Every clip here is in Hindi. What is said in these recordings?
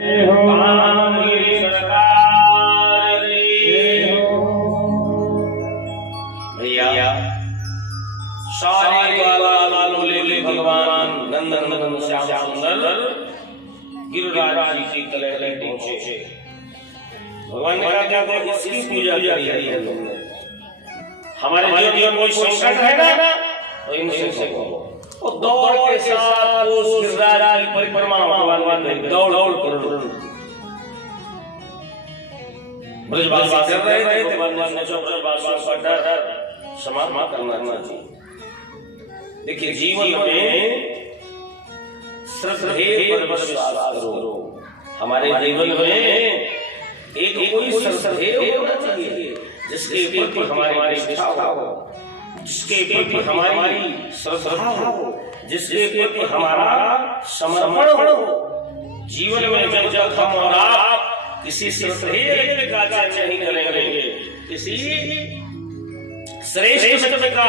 भैया सारे भगवान नंदन श्याम सुंदर गिरिराज जी की तले पहुंचे। भगवान ने कहा क्या इसकी पूजा करिए तुमने, हमारे जीवन में कोई संकट है ना तो इनसे कहो। और दौड़ के साथ उस गिरिराज की परिक्रमा भगवान ने दौड़ कर ब्रजवासी कर रहे थे। भगवान ने ब्रजवासियों का डर समाप्त करना चाहिए। देखिए जीवन में श्रद्धेय पर विश्वास करो। हमारे जीवन में एक कोई श्रद्धेय होना चाहिए जिसके प्रति हमारी निष्ठा हो, जिसके प्रति हमारी श्रद्धा हो, जिसके प्रति हमारा समर्पण हो। जीवन में जब जब हम और आप किसी श्रेष्ठ का चयन नहीं करेंगे, किसी श्रेष्ठ का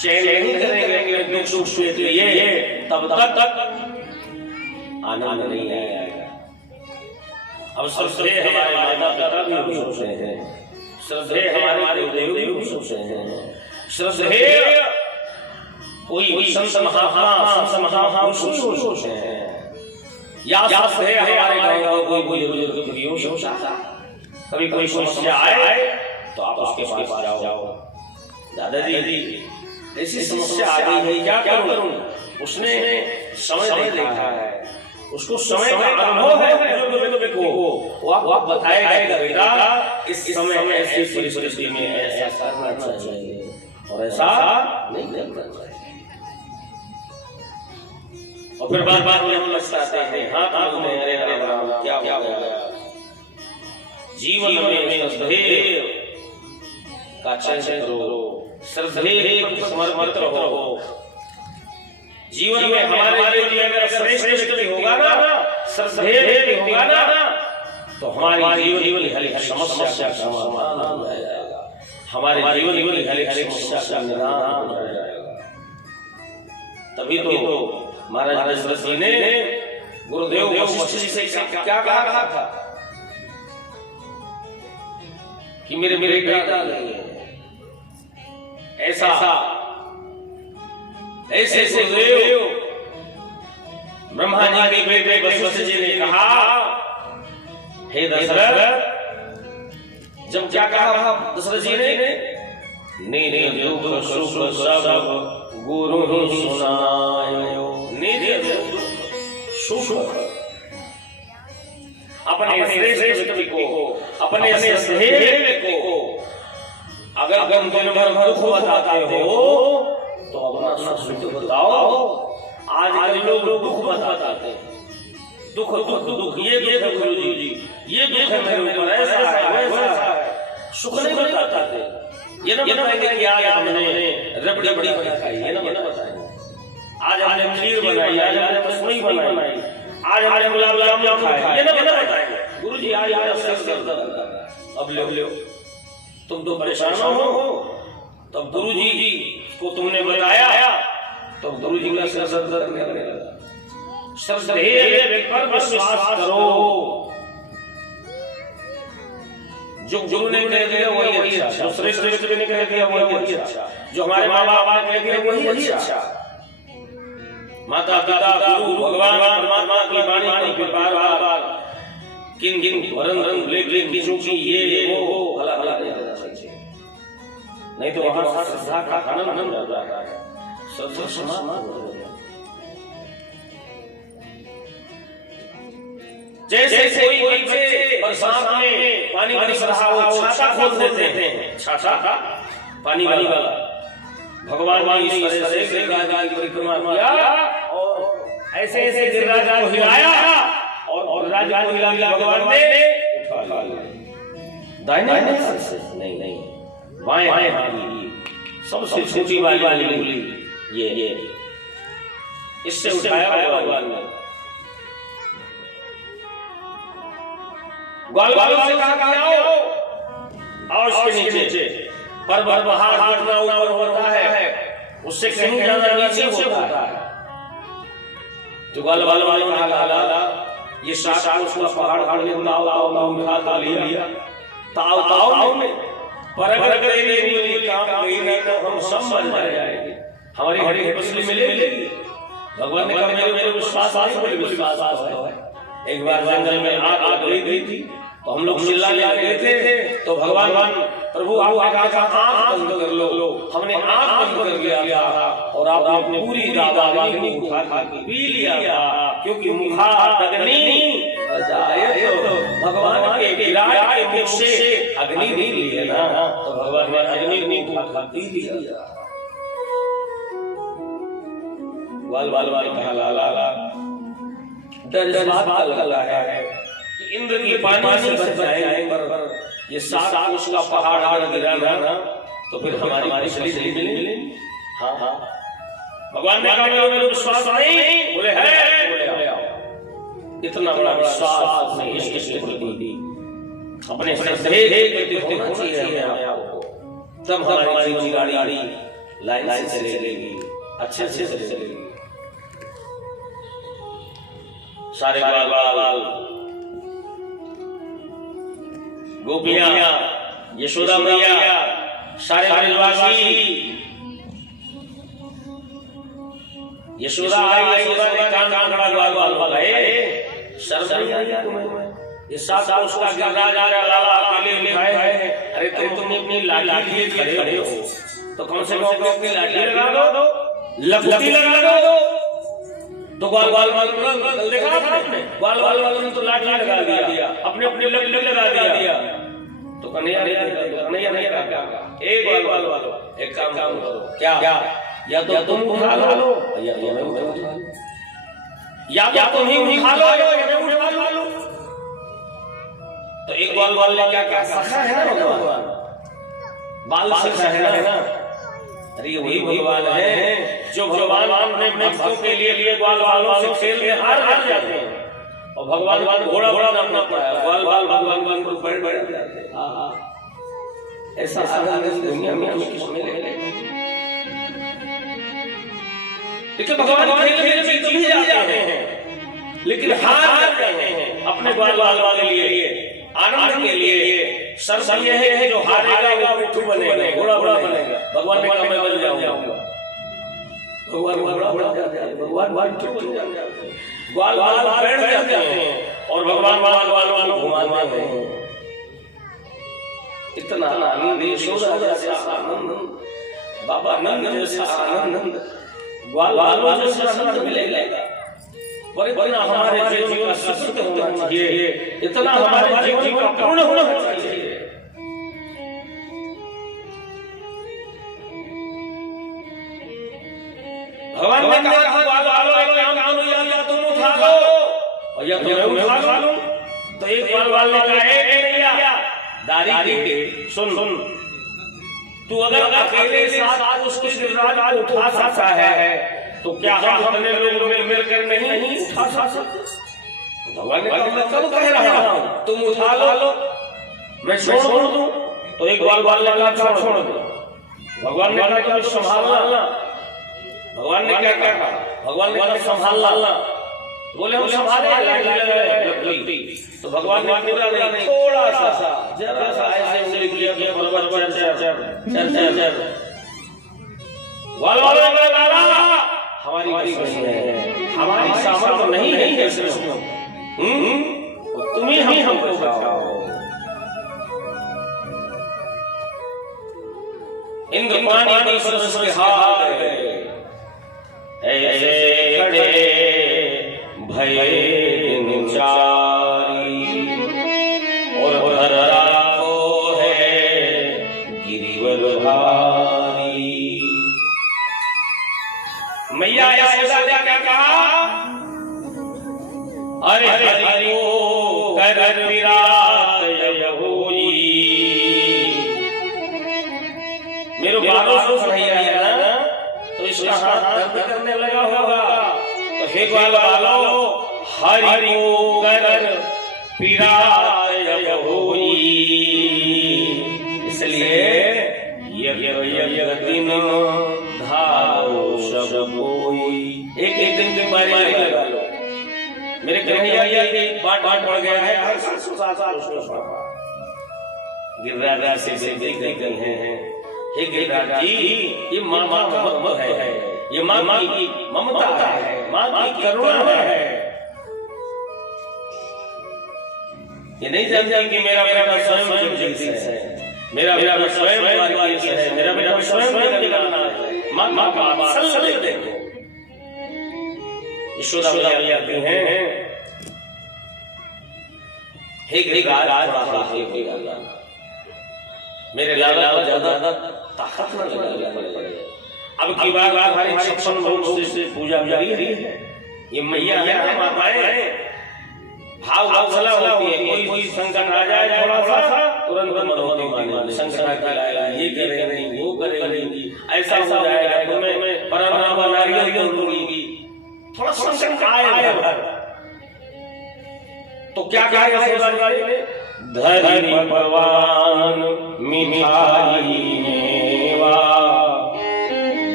चयन नहीं करेंगे दुख सुख के लिए, तब तक आनंद नहीं आएगा। अब श्रद्धेय हमारे माता पिता भी हो सकते हैं, श्रद्धेय हमारे देव भी हो सकते हैं, श्रद्धेय कोई संत महापुरुष हो सकते हैं, या श्रद्धेय हमारे गांव का कोई बुजुर्ग भी हो सकता है। कभी कोई समस्या आए तो आप उसके पास जाओ, दादाजी ऐसी समस्या आ गई है, क्या करूं? उसने समय देखा है, उसको समय का अनुभव है बुजुर्ग को, वो आपको बताएगा बेटा इस समय में ऐसी परिस्थिति में ऐसा करना चाहिए और ऐसा नहीं करना चाहिए। और फिर बार में हम पछताते हैं, हाथ में अरे राम क्या हो गया। जीवन में श्रद्धेय का चयन करो, श्रद्धेय को समर्पित रहो। जीवन में हमारे जीवन में श्रेष्ठ व्यक्ति होगा ना, श्रद्धेय व्यक्ति होगा ना, तो हमारे जीवन की हर एक समस्या का समाधान हो जाएगा, हमारे जीवन की हर एक समस्या का निदान हो जाएगा। तभी तो महाराज दशरथ जी ने गुरुदेव वशिष्ठ जी से क्या कहा था कि मेरे बेटा नहीं है। ऐसे गुरुदेव ब्रह्मा जी के बेटे वशिष्ठ जी ने कहा, हे दशरथ, जब क्या कहा दशरथ जी ने, नित्य दुख सुख सब गुरु ही सुनायो। नित्य दुख सुख अपने श्रेष्ठ व्यक्ति को, अपने श्रेष्ठ को अगर तुम दिन भर दुख बताते हो तो अपना सुख बताओ। आज लोग दुख बताते हैं, दुख दुख दुख, ये दुख है गुरु जी, ये दुख है मेरे ऊपर, ऐसा है वैसा है, सुख नहीं बताते। ये ना बताएंगे कि आज हमने रबड़ी बनाई, ये ना बताएंगे आज हमने खीर बनाई, आज हमने तस्मई बनाई, आज हमने गुलाब जामुन खाए, ये ना बताएंगे गुरु जी आज अब ले तुम तो परेशान हो। तब गुरु जी को तुमने बताया, तो गुरु जी का सर दर्द करने लगा। श्रद्धेय पर विश्वास करो, जो गुरु ने कह दिया वही अच्छा, जो श्रेष्ठ व्यक्ति ने कह दिया वही अच्छा, जो हमारे माँ बाप ने कह दिया वही अच्छा। माता पिता गुरु भगवान परमात्मा की वाणी की बार किन किन वरन लेकिन चूंकि ये वो भला भला नहीं तो वहां श्रद्धा का खनन हो जाता है, श्रद्धा समाप्त हो जाता है। जैसे कोई बच्चे बरसात में पानी बरस रहा हो, छाता खोल देते हैं, छाता पानी वाला। भगवान ने इस तरह से गिरिराज की परिक्रमा किया और ऐसे गिरिराज को हिलाया और राजा को हिला भगवान ने उठा लिया। दाहिने हाथ से नहीं, बाएं हाथ की सबसे छोटी वाली उंगली ये इससे उठाया भगवान ने। ग्वाल से कहा आओ उसके नीचे, पर बाहर हाथना ऊपर होता है, उससे कहीं ज्यादा नीचे होता है। तो ग्वाल वालों ने कहा ये सात उसका पहाड़ खड़े ताव खा लिया ताव में, पर अगर तेरी काम गई नहीं तो हम सब मर जाएंगे, हमारी हरी फसली मिलेगी। भगवान ने कहा मेरे विश्वास है। एक बार जंगल में आग गई थी तो हम लोग चिल्लाने लगे थे, तो भगवान प्रभु आपने कहा आंख बंद कर लो, हमने आंख बंद कर लिया और आपने पूरी दावाग्नि उठा के पी लिया, क्योंकि मुखाग्नि जाए तो भगवान के विराट के मुख से अग्नि भी लिए ना, तो भगवान ने अग्नि को उठा पी लिया। वाल कहा ला डर इस बात का लगा है कि इंद्र की पानी से बच जाएंगे, पर ये सात उसका पहाड़ अगर गिरा ना तो फिर हमारी मछली मिली। हाँ भगवान ने कहा मेरे विश्वास नहीं, बोले है, बोले आओ। इतना बड़ा विश्वास नहीं इसके प्रति अपने श्रद्धेय करते होना चाहिए आपको, तब हमारी जीवन गाड़ी लाइन से चलेगी, अच्छे से चलेगी। सारे बाल गोपियां, यशोदा मैया, सारे ब्रजवासी, यशोदा आई, यशोदा ने कान ग्वाल गए, शर्म नहीं आई तुम्हें? ये साथ उसका गिरराज लाला अकेले उठाए हैं, अरे तुमने अपनी लाठी लिए खड़े हो तो कम से कम अपनी लाठी लगा दो, लपटी लगा दो। तो ग्वाल देखा आपने, ग्वाल ने तो लाठी लगा दिया, अपने लपटी लगा दिया। तो कन्हैया नहीं क्या एक ग्वाल एक काम करो, क्या या तो तुम उठा लो या मैं उठा लूं, या तुम ही उठा लो या मैं उठा लूं। तो एक ग्वाल ने क्या सखा है ना भगवान, बाल सखा है ना, अरे वही भगवान है जो भगवान अपने भक्तों के लिए ग्वाल वालों से खेल में हार जाते हैं, और भगवान घोड़ा बनना पड़ा, ग्वाल भगवान को बढ़ जाते हैं। ऐसा दुनिया में हमें किसने मिलेगा? लेकिन भगवान खेल में तो भी जाते हैं, लेकिन हार जाते हैं अपने ग्वाल वाले लिए, आनंद के लिए। शर्त यह है जो हारेगा वो पिट्ठू बनेगा, घोड़ा बनेगा। भगवान ने कहा मैं बन जाऊंगा, भगवान घोड़ा बन जाते हैं, भगवान पिट्ठू बन जाते हैं, ग्वाल बैठ जाते हैं और भगवान वालों घुमाते हैं। इतना आनंद, यशोदा जैसा आनंद, बाबा नंद जैसा आनंद ग्वाल वालों जैसा आनंद मिलेगा। और इतना हमारे जीवन का सुख होना चाहिए, इतना हमारे जीवन का पूर्ण होना चाहिए। भगवान ने कहा या तुम उठा लो और या मैं उठा लूं। तो एक ग्वाल ने कहा दारी के सुन, तू अगर अकेले साथ उसके गिरराज को उठा सकता है तो क्या हम अपने लोग मिलकर नहीं उठा सकते? भगवान ने कहा मैं कब कह रहा हूं तुम उठा लो, मैं छोड़ दूं? तो एक ग्वाल ने कहा छोड़ दो। भगवान ने कहा तुम संभालना। भगवान ने क्या कहा? भगवान ने कहा संभालना। बोले हम संभाले, तो भगवान ने पूरा नहीं, थोड़ा सा जरा सा ऐसे उंगली किया कि पर्वत पर चल वाला हमारी हमारी सामर्थ्य नहीं है तुम ही हमको बचाओ। इंद्र पानी बरस के हार गए, ऐसे खड़े भये निचारी, और भरा को है गिरिवर भारी। मैया यशोदा ने क्या कहा? अरे हरि को कर विराट होई। मेरे बालों से कन्हैया है ना, तो इसका हाथ दर्द करने लगा होगा। तो हे ग्वालो हरि को कर विराट होई। इसलिए यज्ञ दिन धारो सब कोई, एक दिन के बारे लगा लो, मेरे कन्हैया ये बात पड़ गया है हर साल गिरिराज से देख गए हैं। हे गिरिराज जी, ये माँ का मोह है, ये माँ की ममता है, माँ की करुणा है। ये नहीं जानती कि मेरा बेटा स्वयं जगदीश है, मेरा बेटा स्वयं द्वारकेश है, मेरा बेटा स्वयं जगन्नाथ है। माँ का वात्सल्य देखो। यशोदा मैया कहती हैं, हे गिरिराज मेरे लाला को ज्यादा ताकत न लगा। अब की बार हमारी 56 भोग से पूजा जारी है। ये मैया है, माताएं भाव वात्सल्य होती है। कोई संकट आ जाए थोड़ा सा तुरंत मनोती माने, संकट आएगा ये करेंगी वो करेंगी, ऐसा हो जाएगा तुम्हें परनामा नारियल दूंगी। थोड़ा संकट आएगा तो क्या कहेगा यशोदा जी? धरि पवन मिठाई मेवा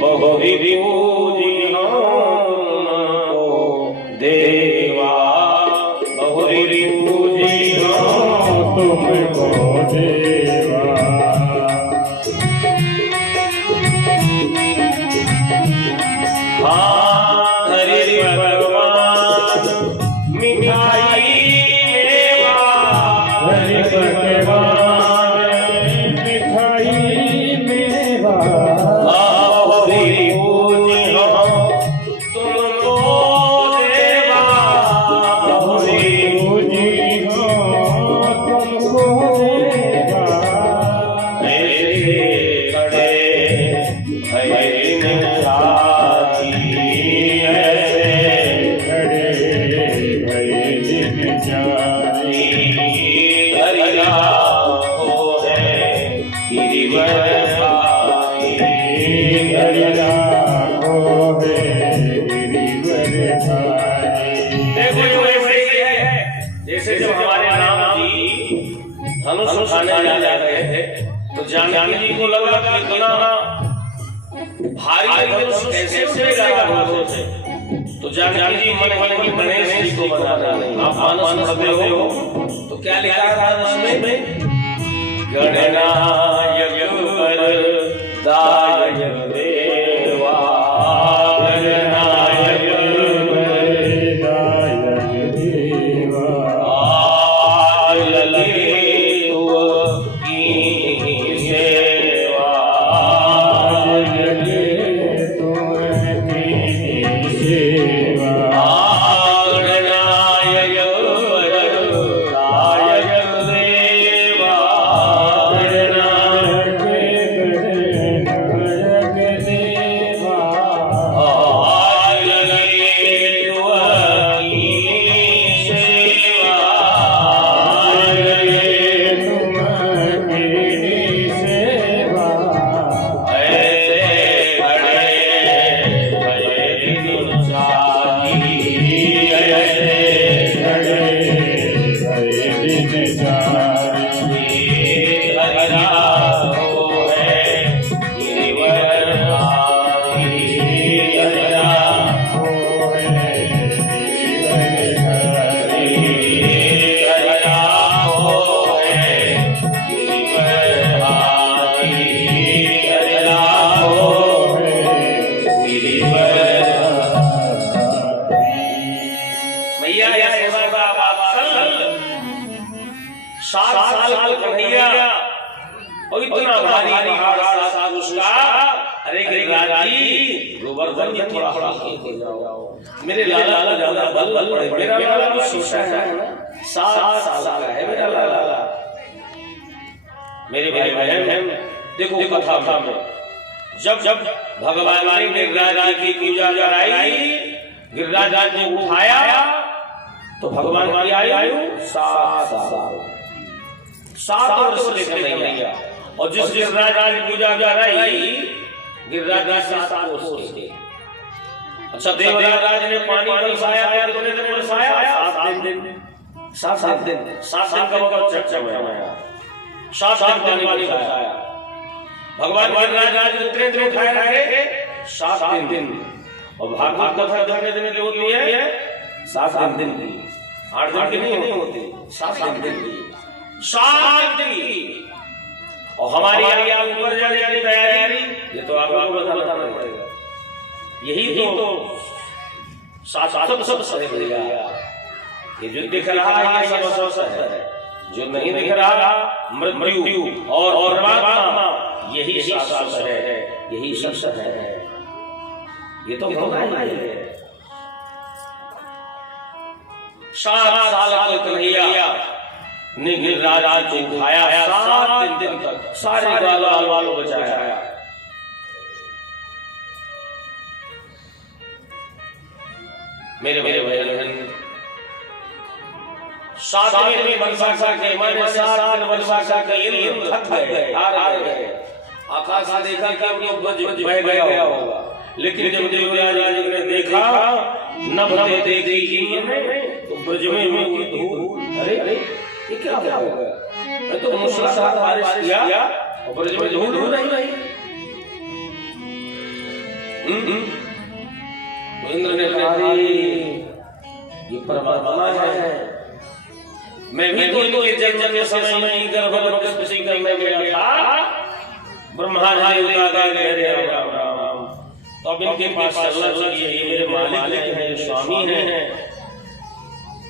बहुरी पूजियो देवा, बहुरी पूजियो तुमको देवा। हाँ धरि पवन मिठाई तो जानकी जी को लगा कि इतना भारी धनुष कैसे उठेगा हाथों से। तो जानकी जी मन की गणेश जी को बनाना नहीं। आप मानस पढ़ते हो तो क्या लिखा है उसमें? गणनायक वरदायक देवा, गणनायक वरदायक देवा, गोवर्धन जी थोड़ा हो जाओ, मेरे लाला ज्यादा बल पड़े। मेरा लाला भी शिक्षा है ना, 7 साल का है मेरा लाला। मेरे भाई बहन देखो कथा में जब भगवान ने गिरिराज की पूजा कराई, गिरिराज ने उठाया तो भगवान की आयु 7 साल, 7 वर्ष लेकर गया। और जिस गिरिराज की पूजा कराई गिरिराज 7 वर्ष के। अच्छा देवराज ने पानी बरसाया, कितने दिन बरसाया? 7 दिन। 7 दिन का वक्त चमचमाया, 7 दिन पानी बरसाया। भगवान गिरिराज कितने दिन उठाए रखे? 7 दिन। और भागवत कथा कितने दिन की होती है? 7 दिन की, 8 दिन की नहीं होती, 7 दिन की, 7 दिन की। और हमारी ऊपर जाने की तैयारी, ये तो आपको बताना पड़ेगा। यही तो सब भैया, ये जो दिख रहा है ये सब है, जो नहीं दिख रहा मृत्यु और परमात्मा, यही शाश्वत है, यही सत्य है। ये तो होना ही है। 7 साल तक कन्हैया ने गिरिराज को खाया, 7 दिन तक सारे ग्वाल वालों बचाया। मेरे भाई 7 दिन वर्षा के मैंने 7 दिन वर्षा के थक गए, हार गए। आकाश से देखा कि वो बज बह गया होगा, लेकिन जब देवराज ने देखा नभ देखी तो ब्रज में हुई धूल, अरे ये क्या हो गया? मैं तो मूसलाधार बारिश किया और ब्रज में धूल हो रही। इंद्र ने कहा ये परमात्मा है, मैं भी तो ये जन्म के समय में गर्भ में किसी करने गया था, ब्रह्मा जी उतार गए राम राम। तो अब इनके पास चलना चाहिए, ये मेरे मालिक हैं, स्वामी हैं,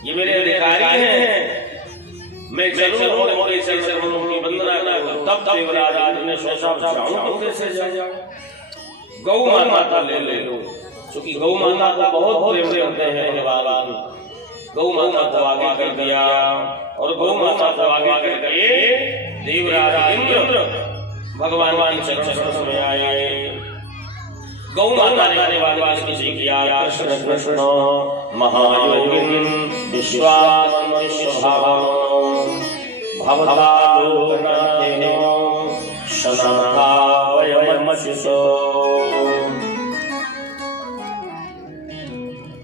ये मेरे अधिकारी हैं, मैं चलूं और ऐसे उनकी वंदना करूं। तब देवराज ने सोचा जाऊं तो कैसे जाऊं, गौ माता ले लो, क्योंकि गौ माता का बहुत प्रेम करते हैं भगवान। गौ माता को आगे कर दिया और गौ माता को आगे करके देवराज इंद्र भगवान के चरण में आए। गौ माता ने वासुदेव किया, कृष्ण कृष्ण महायोगिन विश्वात्मनिश्वभावनो भवतालोकनाथेनो शनाथावयमच्युतो।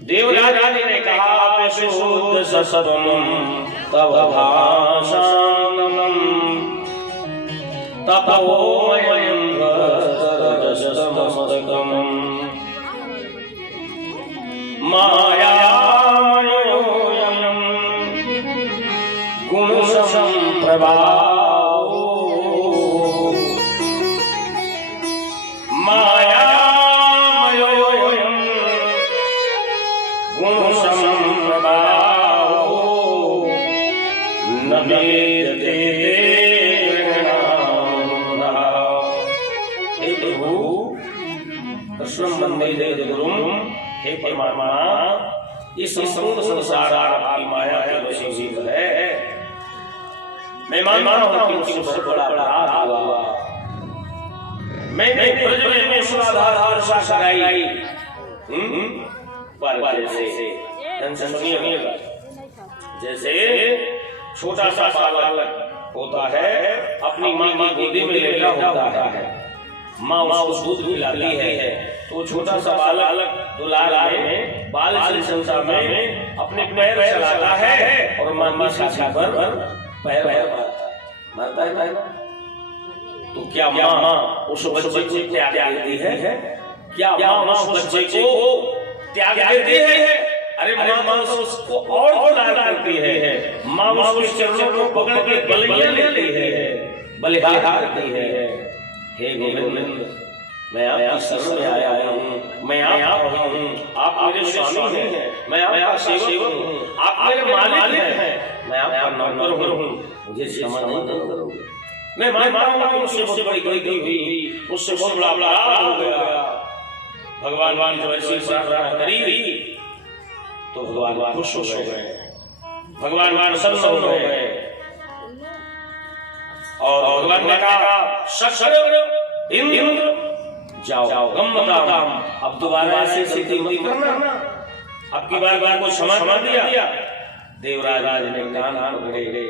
देवराज ने कहा शुद्ध ससतम तव भाषानम तपोमयं रजसमस्तकम् मायामयोऽयं गुणसम्प्रभावो मायामयोऽयं गुणसम्प्रभावो न वेदते। हे परमात्मा, इस संपूर्ण संसार आपकी माया के वशीभूत है। मैं मानता हूं कि मुझसे बड़ा अपराध हुआ, मैंने ब्रज में मूसलाधार वर्षा कराई। सुनिएगा, जैसे छोटा सा बालक होता है, अपनी माँ की गोदी में लेटा होता है, माँ उसको दूध पिलाती है, तो छोटा सा बालक दुलार में बाल संसार में अपने पैर चलाता है और माँ साक्षी पर पैर मारता है। तो क्या माँ उस बच्चे को त्याग देती है? क्या माँ उस बच्चे को त्याग देती है? अरे माँ उसको और दुलार करती है, माँ उसके चरणों को पकड़ के बलिया लेती है, बलिहार करती है। हे गोविंद, मैं आपकी शरण में आया हूँ, मैं आपका हूँ, आप मेरे स्वामी हैं, मैं आपका सेवक हूँ, आप मेरे मालिक हैं, मैं आपका नौकर हूँ, मुझे क्षमा नहीं करोगे? मैं मानता हूँ कि मुझसे बहुत बड़ी गलती हुई, मुझसे बहुत बड़ा अपराध हो गया। भगवान जब ऐसी प्रार्थना करी तो भगवान खुश हो गए, भगवान प्रसन्न हो गए और भगवान ने कहा इंद्र जाओ गम्मताम, अब दोबारा ऐसी स्थिति मत करना, अब की बार को क्षमा दिया। देवराज ने कान पकड़े,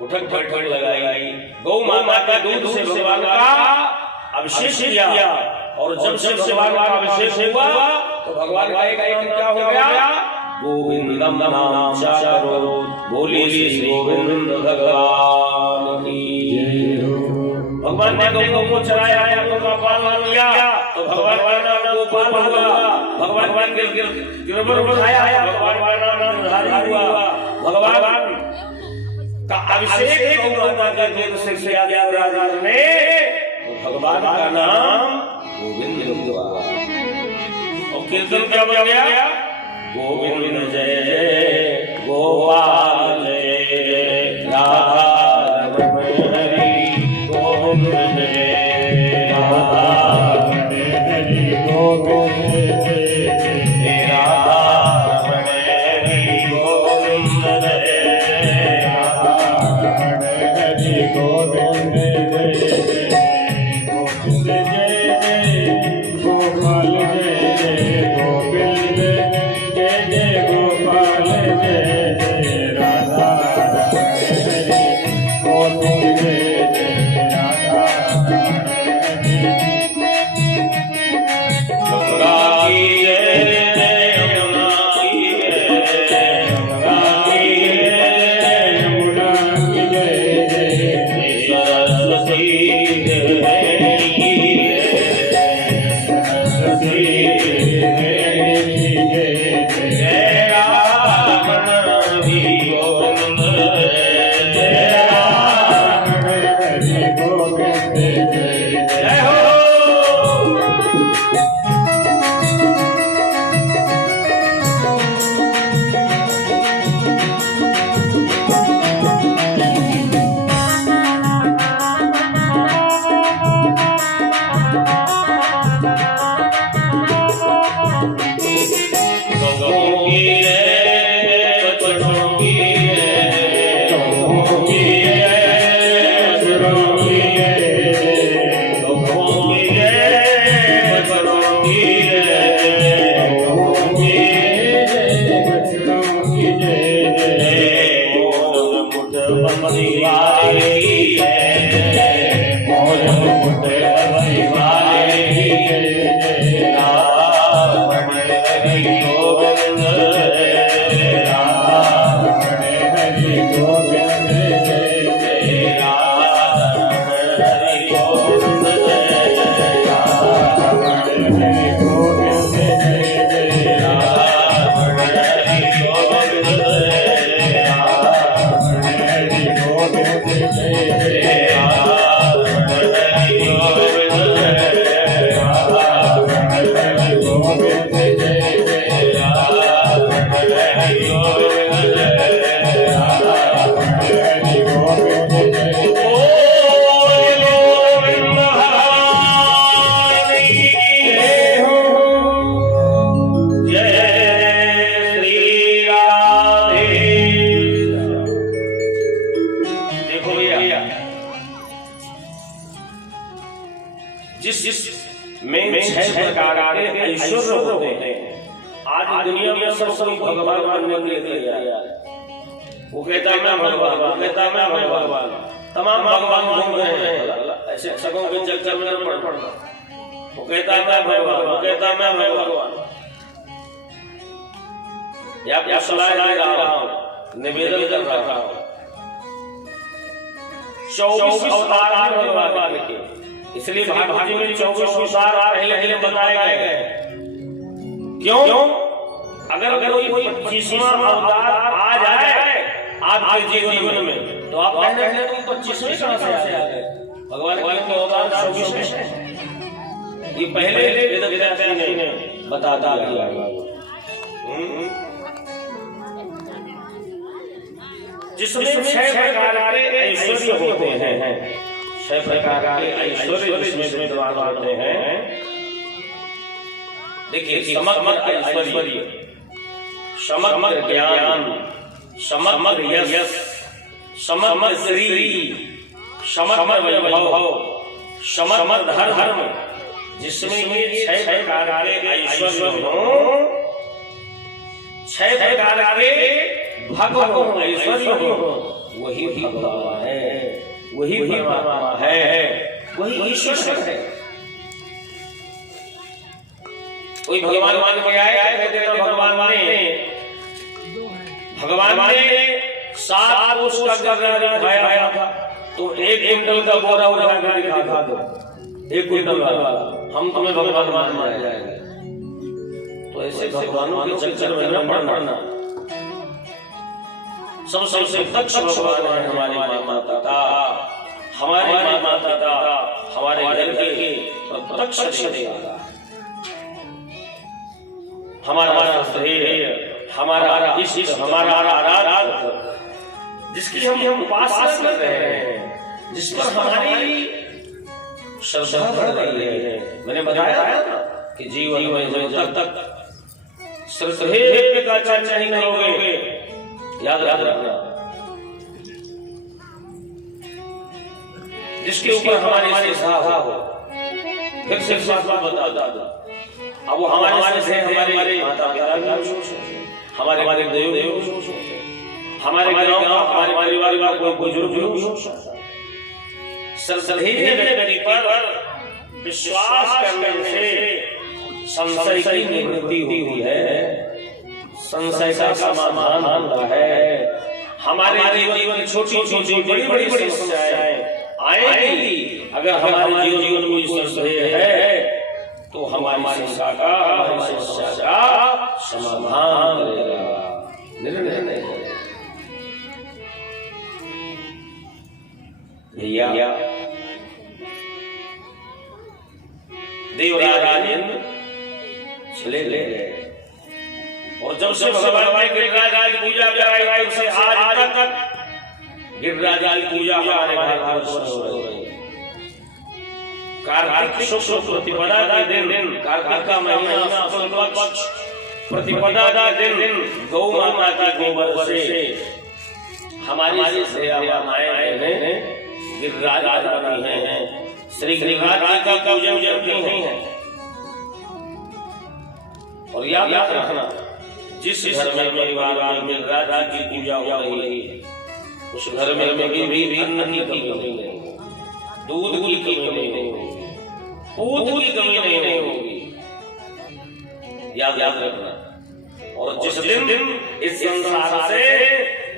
उठक बैठक लगाई, गौ माता का दूध से भगवान का अभिषेक किया और जब से भगवान का अभिषेक हुआ तो भगवान का एक क्या हो गया? गोविंदम नाम चारो, बोली श्री गोविंद भगवान की। भगवान ने गौ को चराया, गौ का पालन किया तो भगवान का नाम गोपाल हुआ। भगवान गिरबर उठाया, भगवान का नाम भारी हुआ भगवान का अभिषेक गौ माता के दूध से किया देवराज ने, तो भगवान का नाम गोविंद हुआ। और कीर्तन क्या बन गया? गोविंद जय जय गोपाल जय राधा रमण हरि गोविंद जय राधा रमण हरि गोविंद जय राधा रमण हरि गोविंद जय राधा रमण हरि गोविंद जय गोविंद जय जय गोपाल जय जय गोविंद जय जय गोपाल जय जय राधा रमण हरि गोविंद जय जय राधा रमण हरि। गंगा की जय यमुना की जय गंगा की जय यमुना की जय जय सरस्वती में छह प्रकार के ऐश्वर्य होते हैं। आज दुनिया में सब भगवान मानने के लिए तैयार है। वो कहता है मैं भगवान, वो कहता है मैं भगवान, तमाम भगवान घूम रहे हैं ऐसे सबों के चक्कर में न पड़ना। वो कहता है मैं भगवान, वो कहता है मैं भगवान। या सलाह दे रहा हूँ, निवेदन कर रहा हूँ। 24 अवतार हैं भगवान के, इसलिए भागवत में 24 अवतार पहले बताए गए। क्यों? अगर कोई 25वां अवतार आ जाए आपके जीवन में तो आप कहने लगे कि 25वें कहां से आ गए? भगवान के अवतार 24 हैं। ये पहले वेद ने बता दिया। जिसमें 6 प्रकार के ऐश्वर्य होते हैं, 6 प्रकार के ऐश्वर्य जिसमें विद्वान होते हैं। देखिए, समग्र ऐश्वर्य, समग्र ज्ञान, समग्र यश, समग्र श्री, समग्र वैभव, समग्र धर्म, जिसमें ये 6 प्रकार के ऐश्वर्य हो, 6 प्रकार के भगवान हो, ऐश्वर्य हो, वही भगवान है, वही परमात्मा है, वही ईश्वर है। कोई भगवान मान के आए कहते हैं भगवान ने 7 कोस का गगन दिखाया था, तो 1 क्विंटल का बोरा उठा के दिखा दो, 1 क्विंटल वाला, हम तुम्हें भगवान मान जाएंगे। तो ऐसे भगवानों के चक्कर में न पड़ना। सबसे दक्ष भगवान है हमारे माता पिता, हमारे माता पिता हमारे घर के प्रत्यक्ष देवता, हमारा श्रेय, हमारा इष्ट, हमारा आराध्य, जिसकी हम उपासना कर रहे हैं, जिस पर हमारी श्रद्धा बढ़ रही है। मैंने बताया था कि जीवन में जब तक श्रद्धेय का चर्चा नहीं करोगे, याद रखना, जिसके ऊपर हमारी श्रद्धा हो, फिर से बात बता दो, अब वो हमारे से हमारे माता पिता, हमारे देव, हमारे गांव, हमारे परिवार का कोई बुजुर्ग, श्रद्धेय पर विश्वास करने से संशय की निवृत्ति हुई है, संशय का समाधान हुआ है। हमारे जीवन में छोटी बड़ी समस्याएं आएंगी, अगर हमारे जीवन में श्रद्धेय है तो हमारी समस्या का समाधान करेगा, निर्णय नहीं करेगा। भैया देवराज चले गए, और जब से भगवान ने गिरिराज की पूजा कराई, उससे आज तक गिरिराज की पूजा हमारे भारतवर्ष में हो रही है। कार्तिक शुक्ल प्रतिपदा के दिन, कार्तिक का महीना शुक्ल पक्ष प्रतिपदा के दिन गौ माता के गोबर से हमारी सेवा माएं गिरिराज बनी है, श्री गिरिराज का पूजन करती हैं। और याद रखना, जिस घर में परिवार में गिरिराज की पूजा हो रही है, उस घर में भी अन्न की कमी नहीं होगी, दूध की कमी नहीं होगी, पूत की कमी नहीं होगी, याद रखना। और जिस दिन इस संसार से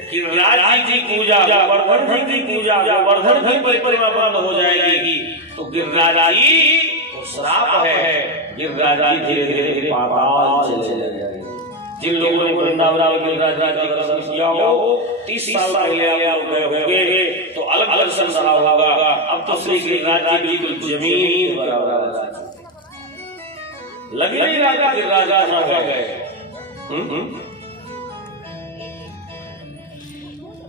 गिरिराज जी की पूजा, गोवर्धन जी की पूजा, गोवर्धन की परिक्रमा बंद हो जाएगी, तो गिरिराज जी तो श्राप है, गिरिराज जी धीरे धीरे पाताल चले जाएंगे। जिन लोगों ने वृंदावन गिरिराज जी का दर्शन किया हो, 30 साल पहले आप गए होंगे तो अलग अलग दर्शन रहा होगा। अब तो श्री गिरिराज जी बिल्कुल जमीन बराबर लगे नहीं रहा गिरिराज कहाँ गए।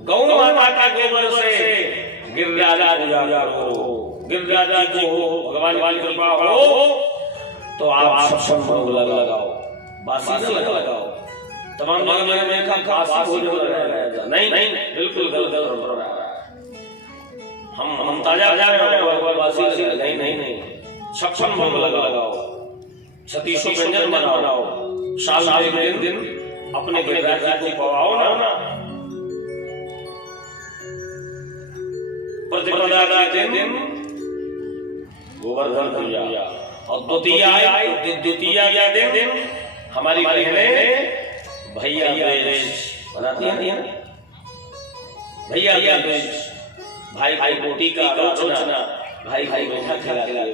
गौ माता के गोबर से गिरिराज पूजा करो, गिरिराज को भगवान की कृपा हो तो आप सब लगाओ, बासी लगाओ, तमाम जगह में नहीं बिल्कुल गलत। हम ताजा बासी नहीं, 56 भोग लगाओ, 36 व्यंजन बनाओ, साल में एक दिन अपने गिरिराज को पवाओ ना। प्रतिपदा के दिन गोवर्धन पूजा, और द्वितीया दिन हमारी बहनें भैया बनाती हैं, भैया भाई रोटी का आलोचना, भाई मीठा खिलाते हैं,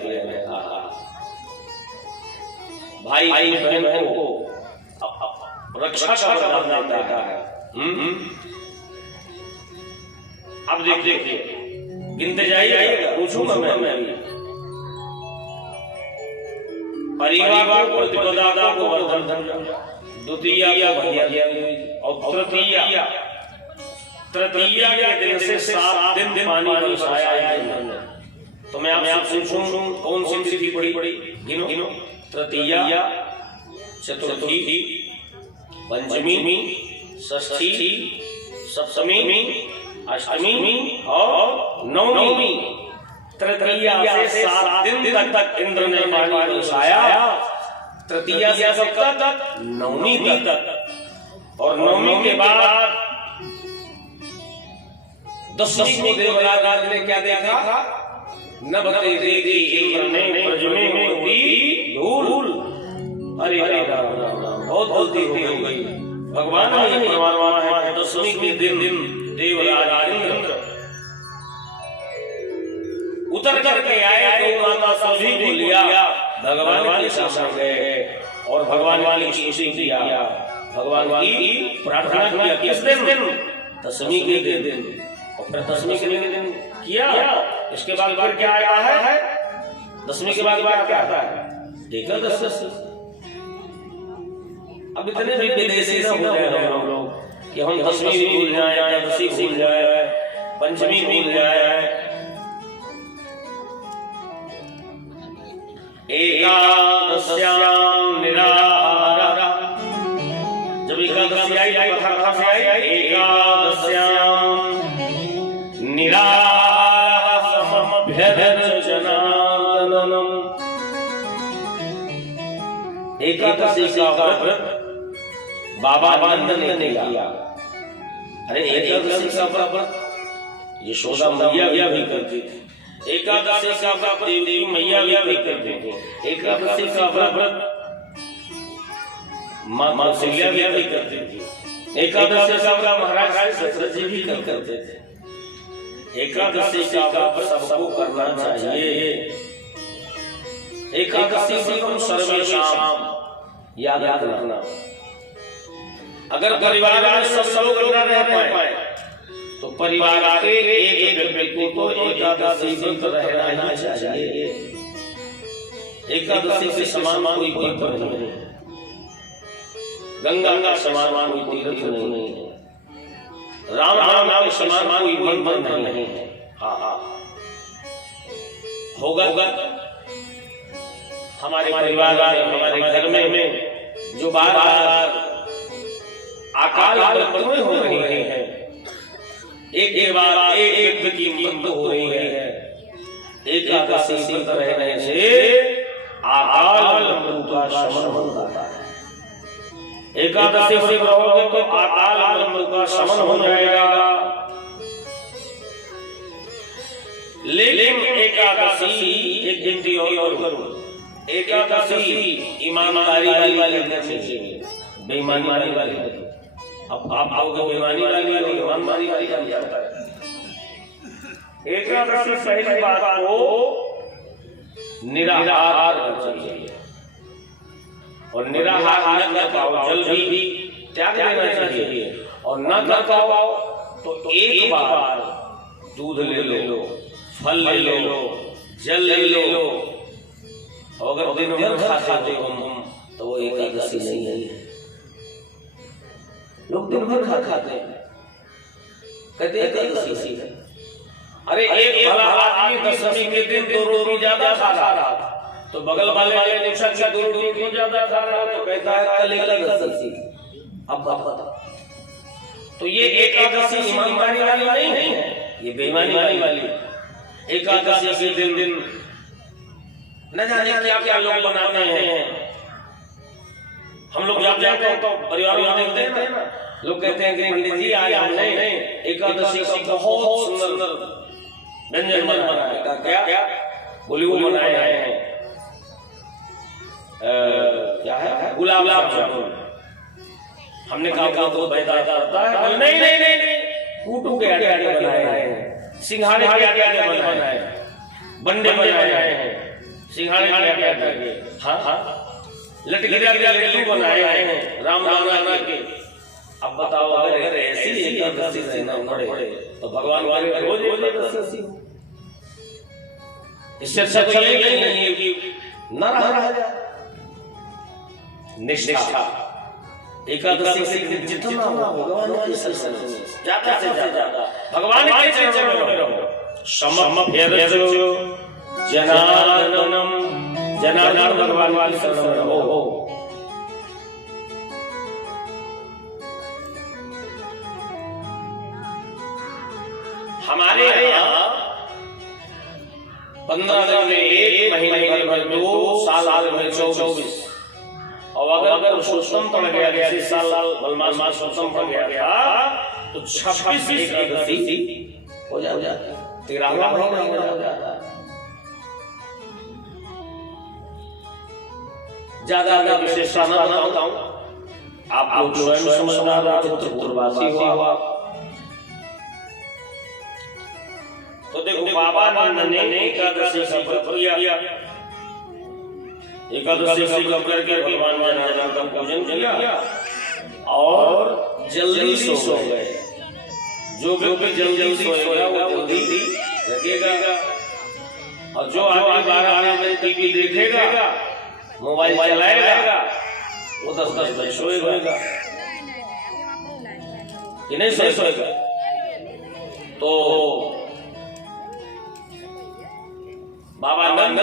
भाई बहन को रक्षा का वरदान देता है। अब देखिए गिनते जाइएगा, पूछूंगा मैं परिवार को, प्रतिपदा को गोवर्धन, द्वितीया को भैया, और तृतीया के दिन से 7 दिन पानी बरसाया है। तो मैं आपसे पूछूं कौन सी तिथि पड़ी, गिनो। तृतीया, चतुर्थी, पंचमी, षष्ठी, सप्तमी, अष्टमी और नवमी। तृतीया से 7 दिन तक इंद्र ने पानी बरसाया, तृतीया से कब तक, नवमी तक। और नवमी के बाद दशमी को देवराज ने क्या देखा, नभते देखी इंद्र ने ब्रज में होती धूल। अरे बहुत गलती हो गई, भगवान ने परमात्मा है। दशमी के दिन देवराज इंद्र उतर करके आए, गौ माता सभी को लिया, भगवान के सामने गए और भगवान की स्तुति किया, भगवान की प्रार्थना किया। किस दिन, दशमी के दिन, और फिर दशमी के दिन किया, इसके बाद फिर क्या आया है, दशमी के बाद क्या आता है, एकादशी। अब इतने भी विदेशी न हो जाए हम लोग कि हम दशमी भी भूल जाए, एकादशी भूल जाए, पंचमी भूल जाए। एकादश्याम निराहारा, जब एकादशी आई कथा से आई, एकादश्याम निराहारा समभ्यजनाननम। एकादशी का व्रत बाबा नंद ने किया। अरे एकादशी का व्रत यशोदा मैया भी करती थी, एकादशी का व्रत देवी मैया भी करती थी, एकादशी का व्रत मां कौशल्या भी करती थी, एकादशी का व्रत महाराज दशरथ जी भी करते थे। एकादशी का व्रत सबको करना चाहिए। एकादशी व्रतम सर्वेषां, याद रखना। अगर परिवार में सब लोग न रह पाए तो परिवार के एक व्यक्ति को एकादशी व्रत रहना ही चाहिए। एकादशी से समान कोई व्रत नहीं है, गंगा का समान कोई तीर्थ नहीं है, राम नाम के समान कोई बंधन नहीं है। हाँ होगा हमारे परिवार हमारे घर में जो बार बार अकाल मृत्यु हो रही है, एक के बाद एक व्यक्ति की मृत्यु हो रही है, एकादशी व्रत रहने से अकाल मृत्यु का शमन होता है। एकादशी व्रत रहोगे तो अकाल मृत्यु का शमन हो जाएगा। लेकिन एकादशी एक गिनती और करो, एकादशी ईमानदारी वाली करनी चाहिए, बेईमानी वाली। अब आप आओगे बेईमानी वाली ईमानदारी वाली जाता है। एकादशी पहली बात को निराहार करना चाहिए, और निराहार न कर पाओ जल भी त्याग देना चाहिए, और न कर पाओ तो एक बार दूध ले लो, फल ले लो, जल ले लो। अगर दिन भर खाते हो तो वो एकादशी नहीं है। लोग दिन भर खाते हैं, कहते हैं एकादशी है। अरे एक आदमी दशमी के दिन 2 रोटी ज्यादा खा रहा था, तो बगल वाले ने पूछा कि 2 रोटी क्यों ज्यादा खा रहा है, तो कहता है कल एकादशी। अब बता, तो ये एकादशी ईमानदारी वाली नहीं है, ये बेईमानी वाली। एकादशी के दिन न जाने क्या क्या लोग बनाते हैं। हम लोग जब जाते हैं तो परिवार में देखते हैं ना, लोग कहते हैं कि पंडित जी आज हमने एकादशी का बहुत सुंदर व्यंजन बनाया है। क्या बोली वो बनाए हैं, क्या है, गुलाब जामुन। हमने कहा तो पैदा करता है, नहीं कूटू के आटे बनाए हैं, सिंघाड़े के आटे बनाए हैं, बंडे बनाए हैं, सिंघाड़े के आटे के, हाँ लटके लड्डू बनाए हैं राम के। अब बताओ अगर ऐसी एकादशी से न पड़े तो भगवान वाले रोज एकादशी। इससे अच्छा तो ये नहीं है कि न रहा जाए। निष्ठा एकादशी से जितना भगवान की ज्यादा से ज्यादा भगवान के चरणों में रहो। समभ्यजो जनार्दनम, जनार्दन भगवान वाले शरण में रहो। हमारे यहाँ 15 दिन में 1 महीने में 2 साल में 24, और अगर पुरुषोत्तम पड़ गया, जैसे साल बलमास पुरुषोत्तम पड़ गया तो 26 एकादशी हो जाती है, 13वां महीना हो जाता है। ज्यादा विशेषता न बताऊं, आप लोग स्वयं समझदार चित्रकूटवासी हो आप। तो देखो बाबा नंद ने एकादशी का व्रत किया, एकादशी का व्रत करके भगवान जनार्दन का पूजन किया और जल्दी सो गए। जो व्यक्ति जल्दी सोएगा वो जल्दी जगेगा, और जो आदमी 12 बजे टीवी देखेगा, मोबाइल चलाएगा, वो 10 बजे सोएगा कि नहीं सोएगा। तो बाबा नंद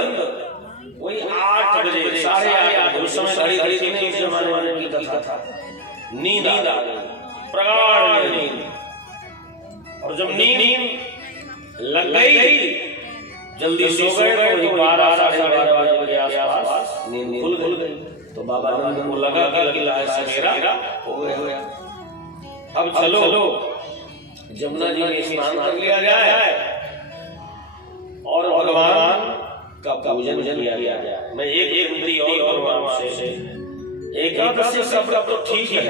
वही 8 बजे 8:30 उस समय घड़ी थी नहीं, जमाने की कथा था, नींद आ गई, प्रगाढ़ नींद। और जब नींद लग गई, जल्दी सो गए, तो 12 साढ़े 12 बजे के आसपास नींद खुल गई। तो बाबा नंद को लगा कि सवेरा हो गया, अब चलो जमुना जी में स्नान कर लिया जाए और भगवान का पूजन किया जाए। मैं एक विनती और करूंगा आपसे, एकादशी शब्द तो ठीक है,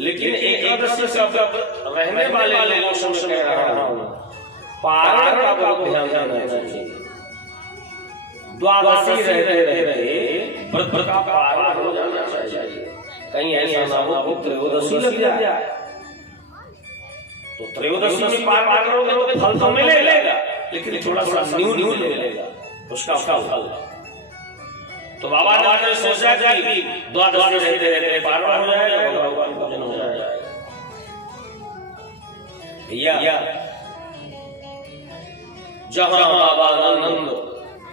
लेकिन एकादशी शब्द रहने वाले लोगों से कह रहा हूं, पारण का बहुत ध्यान देना चाहिए। द्वादशी रहते व्रत का पारण हो जाना चाहिए, कहीं ऐसा ना हो कि त्रयोदशी लग जाए। तो त्रयोदशी में पारण करोगे तो फल तो मिलेगा, लेकिन थोड़ा सा न्यू मिलेगा उसका फल। तो बाबा ने सोचा कि द्वादशी रहते पारण हो जाएगा, भगवान का पूजन हो जाएगा। भैया जहां बाबा नंद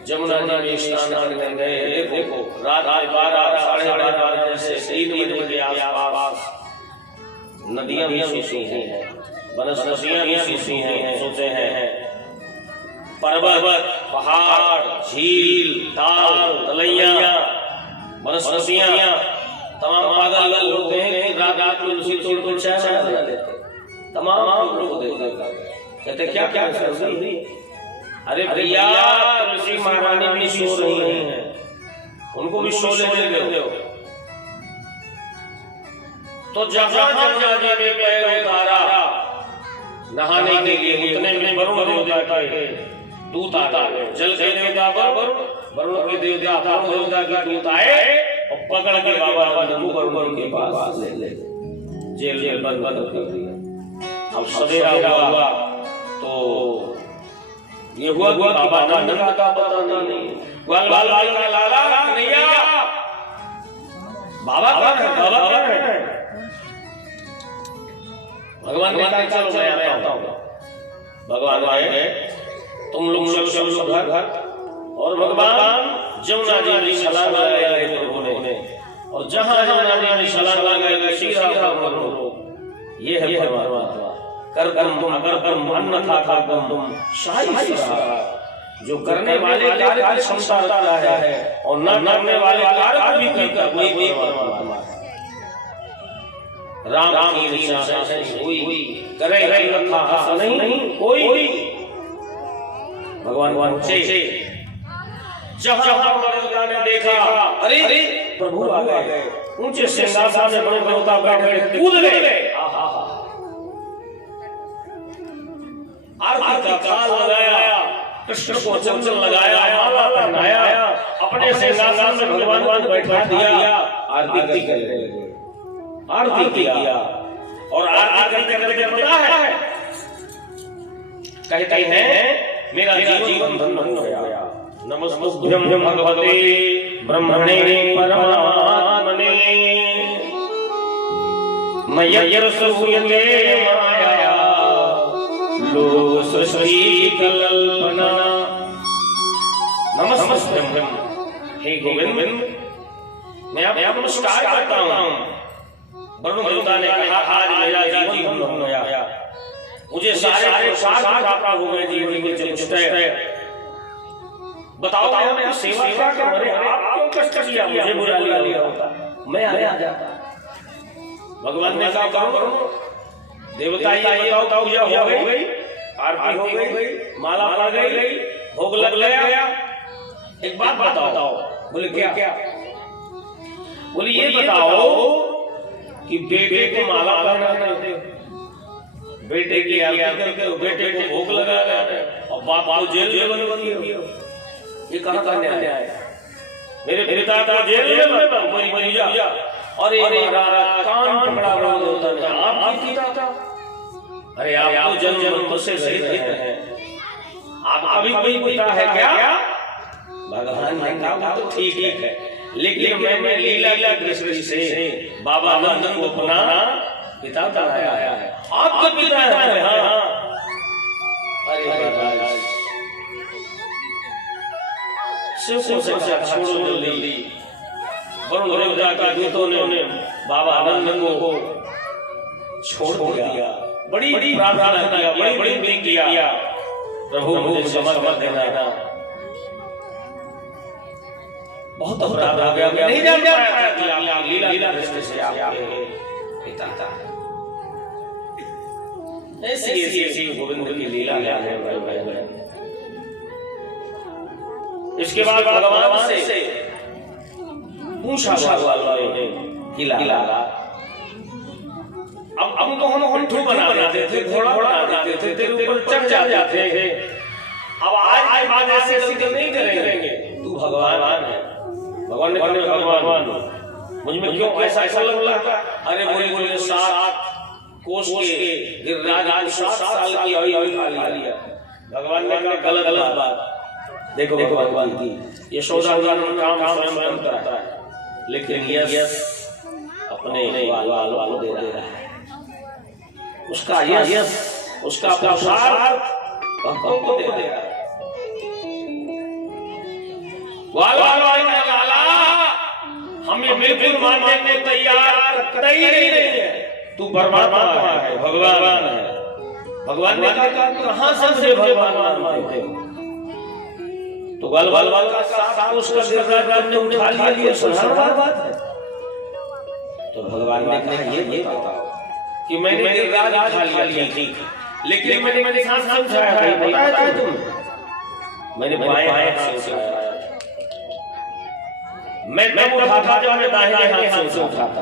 जमुना जी में स्नान करने गए, देखो रात 12 साढ़े 12 से 3 बजे के आसपास नदियां भी सूखी हैं, वनस्पतियां भी सूखी हैं, सोते हैं पर्वत, पहाड़, झील, ताल, तलैया, वनस्पतियां। तमाम पागल लोग होते हैं कि रात में तुलसी तोड़ चाय बना लेते, तमाम लोग कहते क्या क्या जल्दी। अरे भैया तुलसी महारानी भी सो रही हैं, उनको भी सो लेने दो। तो जहां जमुना जी में पैर उतारा नहाने के लिए, उतने में वरुण देवता के दूत आ गए। जल के देवता वरुण के देवता के दूत आए और पकड़ के बाबा नंदू वरुण के पास ले गए, जेल बंद कर दिया। अब सवेरा हुआ तो ये हुआ बाबा नंद का पता नहीं, वाल का लाला कन्हैया बाबा कौन है? भगवान ने कहा चलो मैं आता हूं। भगवान आए, तुम लोग सब घर, और भगवान जमुना जी में छलांग लगाए प्रभु ने, और जहां जमुना जी में छलांग लगाए श्री राम ये है परमात्मा। कर तुम अगर तुम अन्नथा कर तुम शाही जो करने वाले कार्य की क्षमता रखता है और न करने वाले कार्य भी करता है, वही परमात्मा है। राम की लीला है कोई करे अन्नथा नहीं कोई। भगवान पहुंचे, जहां मरुदा ने देखा अरे प्रभु आ गए, ऊंचे सिंहासन में बड़े देवता बैठे कूद गए। आरती का ताल लगाया, कृष्ण को चंचल लगाया, माला पहनाया, अपने सिंहासन में भगवान को बैठा दिया, आरती करने लगे। आरती किया और आरती करके पता है कहते हैं मेरा जीवन धन्य हो गया। नमस्तुभ्यं भगवते ब्रह्मणे परमात्मने मय्यर्सूयते माया लोक सृष्टि कल्पना। नमस्तुभ्यं हे गोविंद, मैं आपको नमस्कार करता हूँ। वरुण देवता ने कहा आज मेरा जीवन धन्य हो गया, मुझे सारे पुरुषार्थ प्राप्त हो गए जीवन के चतुष्टय। बताओ मैं सेवा क्या करूं? आप क्यों कष्ट किया? मुझे बुरा लिया होता, मैं आ जाता। भगवान ने कहा करो देवता ये बताओ पूजा हो गई, आरती हो गई, माला पड़ गई, भोग लग गया, एक बात बताओ। बोले क्या? बोले ये बताओ कि बेटे को माला पहनाते, बेटे की आरती करके बेटे को भोग लगा रहे और बाप को जेल में बंद किया। ये कहां का न्याय है? मेरे पिता को जेल में बंद मरी जा और कान पकड़ा वरुण देवता ने। आपका पिता था, अरे आप तो जन्म जन्म से सही हैं, आप अभी कोई पिता है क्या? भगवान ने कहा तो ठीक है, लेकिन मैंने लीला दृष्टि से बाबा नंद को अपना पिता बनाया है। आपका पिता है? हाँ। अरे महाराज शिव को छोड़ो जल्दी। वरुण देवता के दूतों ने बाबा नंद को छोड़ दिया। बड़ी प्रार्थना किया, बड़ी विनती किया, प्रभु मुझे क्षमा कर देना, बहुत अपराध हो गया, नहीं जान पाया कि आप लीला दृष्टि से आपके पिता था। ऐसी गोविंद की लीला है। इसके बाद भगवान से पूछा वालों ने कि लाला, अब तो हम हंठू बनाते थे, घोड़ा बनाते थे, तेरे ऊपर चढ़ जाते थे, अब आज ऐसे गलती नहीं करेंगे। तू भगवान है। भगवान ने कहा भगवान मुझ में क्यों ऐसा लगता? अरे बोले 7 कोस के गिरिराज 7 साल की आयु खा लिया। भगवान ने कहा गलत बात। देखो भगवान की यशोदा काम स्वयं करता है, लेकिन यश अपने वालों को दे रहा है। उसका यश, उसका पुरुषार्थ भक्तों को दे रहा है। हमें बिल्कुल मानने में तैयार नहीं है। तू परमात्मा है, भगवान है। भगवान ने कहा कहां से भगवान मानते हो? तो वाल का साथ उसका गिरिराज ने उठा लिया, साधारण बात है। तो भगवान ने कहा ये बताओ कि मैंने गिरिराज उठा लिया, ठीक, लेकिन मैंने साथ समझाया है, बताया तुम? मैंने बाएं हाथ से उठाया। मैं उठाता जब मैं दाहिने हाथ से उठाता,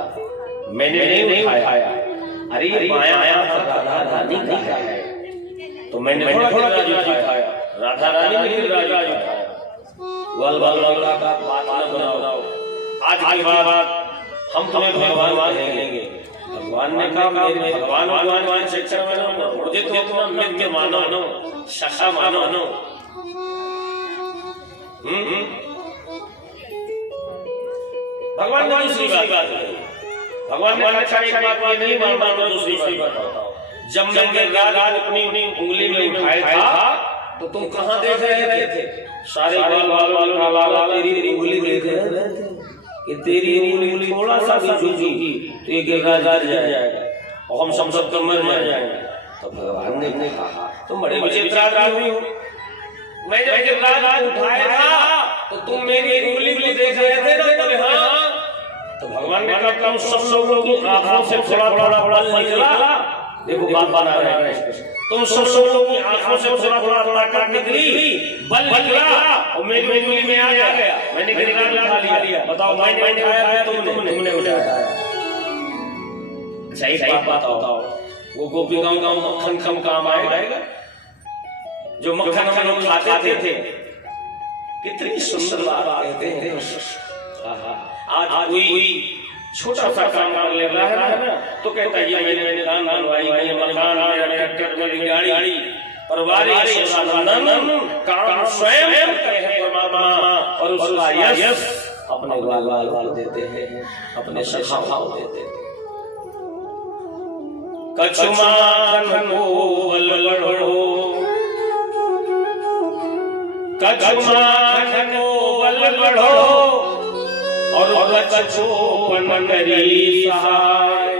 मैंने नहीं उठाया। अरे ये बायां हाथ राधा रानी का है, तो मैंने थोड़ा उठाया। राधा रानी ने गिरिराज उठाया। वाल का बात न बनाओ, आज की बात हम तुम्हें भगवान कहेंगे। भगवान ने कहा मेरे भगवान से मुझे तो अपना मित्र मानो, सखा मानो। भगवान ने दूसरी बात कही। भगवान ने अच्छा एक बात नहीं मानो, दूसरी बात बताओ। जब मैं गिरिराज अपनी उंगली में उठाया था तो तुम कहाँ देख रहे थे? सारे वाला तेरी उंगली देख रहे थे कि तेरी उंगली थोड़ा सा भी झुकी तो ये गिरिराज जाएगा और हम सब मर जाएंगे। तो भगवान ने कहा तुम बड़े विचित्र आदमी हो। मैं जब गिरिराज उठाया था तो तुम मेरी उंगली को देख रहे थे ना? बोले हाँ। तो भगवान ने कहा तुम सब लोगों की आंखों से थोड़ा बल निकला। देखो बात बना रहे हैं। तुम सब लोगों की आंखों से थोड़ा ताकत निकली, बल निकला और मेरी उंगली में आ गया। मैंने गिरिराज उठा लिया। बताओ मैंने उठाया तुमने उठाया? सही बात बताओ। वो गोपिकाओं का मक्खन कम काम आएगा जो मक्खन हम लोग खाते थे। कितनी सुंदर बात कहते हैं। आज कोई छोटा सा काम कर ले रहा है ना तो कहता है ये मैंने दान बनवाई, मैंने मकान, मेरा ट्रैक्टर, मेरी गाड़ी, परिवार सदानंदन काम स्वयं करते हैं परमात्मा और उसका यश अपने वाल को देते हैं, अपने सखाओं देते हैं। कछुमान को बलबड़ो, कछुमान को बलबड़ो और कछो पनकरी सहाय।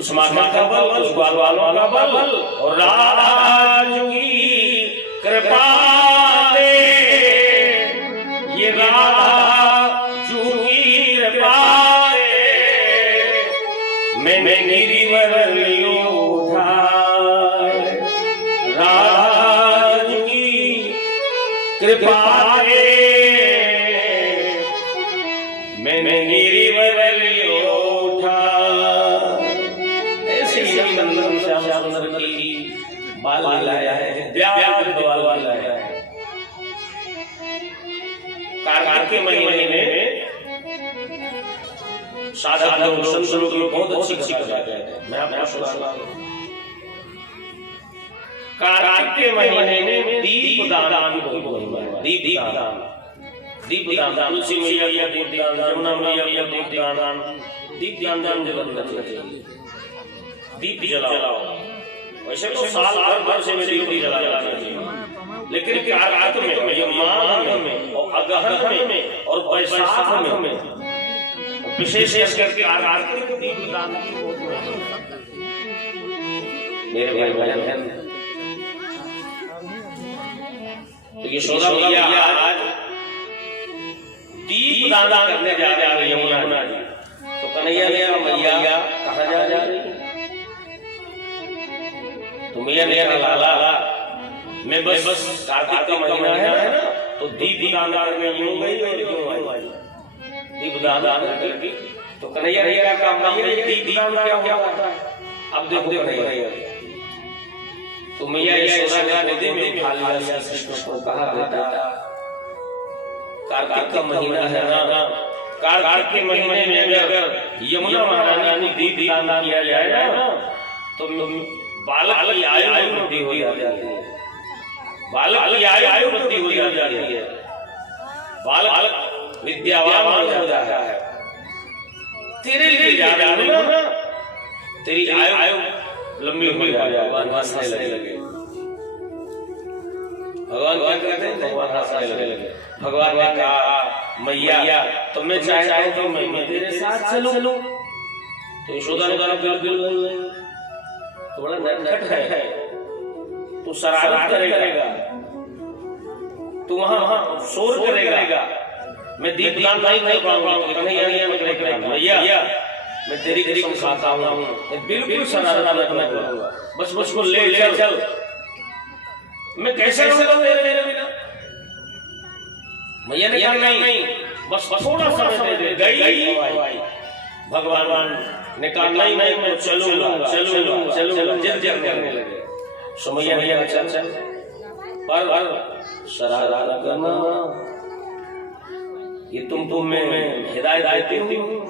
उस माता का बल, उस ग्वाल वालों का बल और राजू की कृपा से, ये राजू की कृपा से मैंने गिरिवर लियो उठाए। राजू की कृपा से मैंने गिरिवर लियो उठा। ऐसी नंदन श्याम सुंदर की बाल लाया है, प्यार बाल लाया है। कार्तिक के महीने में साधक लोग संत लोग बहुत अच्छी शिक्षा देते हैं। मैं आपको सुनाता हूं। कार्तिक के महीने में दीपदान की बहुत महिमा है। दीपदान तुलसी मैया या दीपदान, जमुना मैया या दीपदान, दीपदान जलाना चाहिए। दीप जलाओ। वैसे तो साल भर से दीप जलाना चाहिए, लेकिन कार्तिक में, ये माघ में और अगहन में और वैशाख में विशेष करके कार्तिक दीपदान की बहुत महिमा है। मेरे भाई बहन, तो ये यशोदा मैया आज दीपदान करने जा रही है यमुना जी। तो कन्हैया ने मैया कहाँ जा रही है? तो मैया ने कहा लाला, मैं बस कार्तिक का महीना है ना, तो दीपदान करने यूं गई और यूं आई। दीपदान करके तो कन्हैया ने कहा दीपदान क्या होता है? अब देखो कन्हैया, तो मैया यशोदा ने गोदी में उठा लिया कृष्ण को, कहा बेटा कार्तिक का महीना है ना, कार्तिक के महीने में अगर यमुना महारानी दीपदान किया जाए ना, तो बालक की आयु वृद्धि हो जाती है। बालक की आयु वृद्धि हो जाती है। बालक विद्यावान हो जाता है। तेरे लिए जा ना, तेरी आयु लंबी हो जाए। भगवान हंसने लगे। भगवान क्या कहते हैं? भगवान हंसने लगे। भगवान ने कहा मैया, तो मैं चाहता हूं तो मैं तेरे साथ चलूं। तो यशोदा ने कहा बिल्कुल, तो बड़ा नटखट है, तू शरारत करेगा, तू वहां शोर करेगा, मैं दीपदान नहीं कर पाऊंगा। कन्हैया ने कहा मैया, मैं तेरी कसम खाता हूं, मैं बिल्कुल शरारत नहीं करूंगा, बस मुझको ले चल। मैं कैसे रहूंगा तेरे बिना? मैया ने कहा नहीं, बस थोड़ा समय दे। गई भगवान ने कहा नहीं, मैं चलूंगा। जिद करने लगे। सो मैया ने कहा चल, पर शरारत करना, ये तुम में हिदायत देती हूं।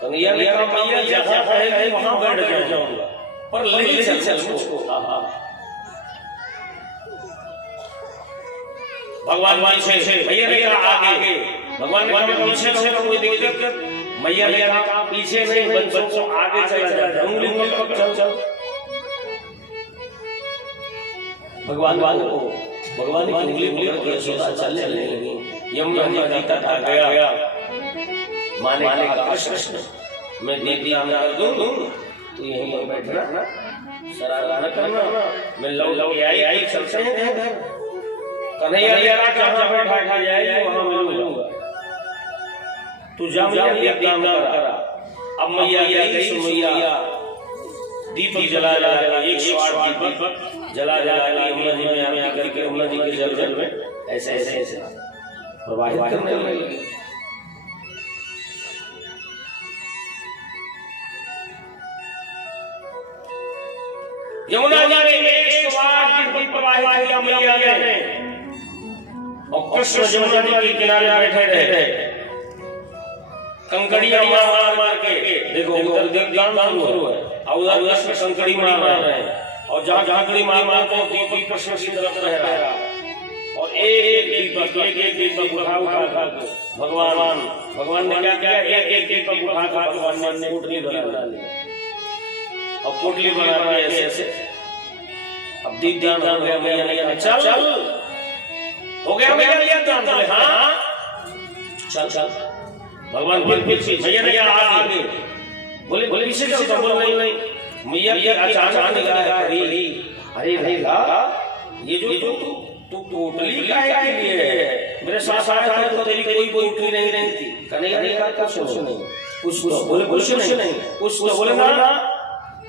कन्हैया ने कहा मैया जहां कहेगी वहां बैठ जाऊंगा, पर ले चल मुझको। भगवान से मैया ने कहा आगे, भगवान ने कहा पीछे रहो, कोई दिक्कत? मैया ने कहा पीछे नहीं, बच्चों को आगे चला जाता, उंगली पकड़ चल। भगवान की उंगली पकड़ के यशोदा चलने लगी। यमुना नदी तक आ गया। माने कहा कृष्ण, मैं दीपदान कर दूं, तो यहीं पर बैठना, शरारत न करना, मैं लौट के आई चलते हैं घर। कन्हैया जहां बैठा जाए वहां मिलूंगा, तू जा मैया दीपदान करा। अब मैया मैया दीप जला 108 दीपक जला यमुना जी में आरती करके यमुना जी के जल में ऐसे प्रवाहित करने लगे। यमुना जी में 108 दीप प्रवाहित किया मैया ने, और कृष्ण यमुना जी के किनारे बैठे रहे। कंकड़ियां मार के देखो, उधर दीपदान शुरू है और उधर कृष्ण कंकड़ी मार रहे हैं, और जहां कंकड़ी मार को दीप कृष्ण की तरफ रह रहा है, और एक दीपक उठा के भगवान ने क्या किया? एक दीपक उठा कर भगवान ने पोटली बना ली, और पोटली बना के ऐसे अब दीपदान हो गया। मैया ने कहा चल, हो गया दीपदान? हाँ चल। भगवान फिर मैया ने कहा आगे, बोले पीछे चलता, बोल नहीं। मैया की अचानक निगाह पड़ी, अरे ये जो तू पोटली काहे के लिए है? मेरे साथ आया तो तेरी कोई पोटली नहीं थी। कन्हैया ने कहा कुछ नहीं, कुछ बोले कुछ नहीं, कुछ तो बोले ना,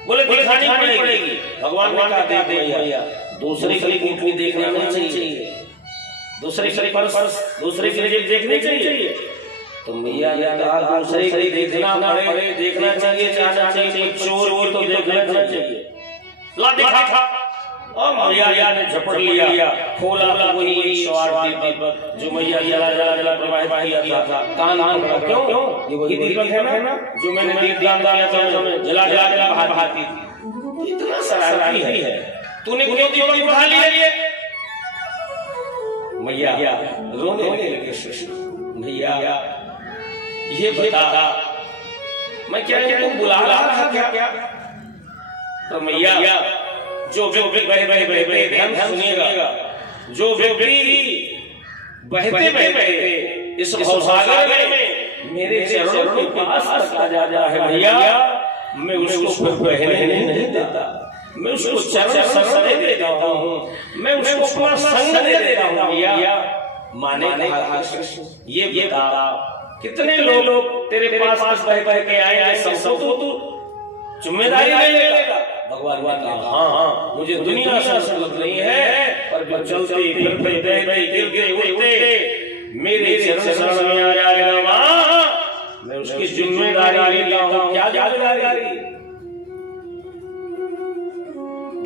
बोले दिखानी पड़ेगी। भगवान ने कहा दे मैया, दूसरे की पोटली देखना नहीं चाहिए, दूसरे की देखनी चाहिए। तो मैया ने कहा दूसरे की देखना चाहिए, चोर तो देखना चाहिए। ला देखा था और मैया ने झपट लिया, खोला तो वही एक सवार दीपक जो मैया जला जला जला प्रवाहित किया था। कान क्यों? ये वही दीपक है ना जो मैंने दीपदान किया था, जला जला जला बहाती थी। इतना शरारती है, तूने क्यों दीपक उठा लिए? मैया रोने लगे। भैया ये बता, मैं क्या तुम बुला रहा था क्या? तो मैया जो व्यक्ति बहते ध्यान सुनिएगा, जो व्यक्ति बहते बहते इस भवसागर में मेरे चरणों के पास आ जाता है भैया, मैं उसको बहने नहीं देता, मैं उसको चरण सरसरे दे देता हूँ, मैं उसको अपना संग दे देता हूँ भैया। माने ये बता, कितने लोग तेरे पास बह के आए, सबको तू जिम्मेदारी ले लेगा? भगवान ने कहा हाँ, मुझे दुनिया से मतलब नहीं है, पर जो चलते फिरते गिरते उठते मेरे चरण में आ जाएगा माँ, मैं उसकी जिम्मेदारी लेता हूँ। क्या जिम्मेदारी?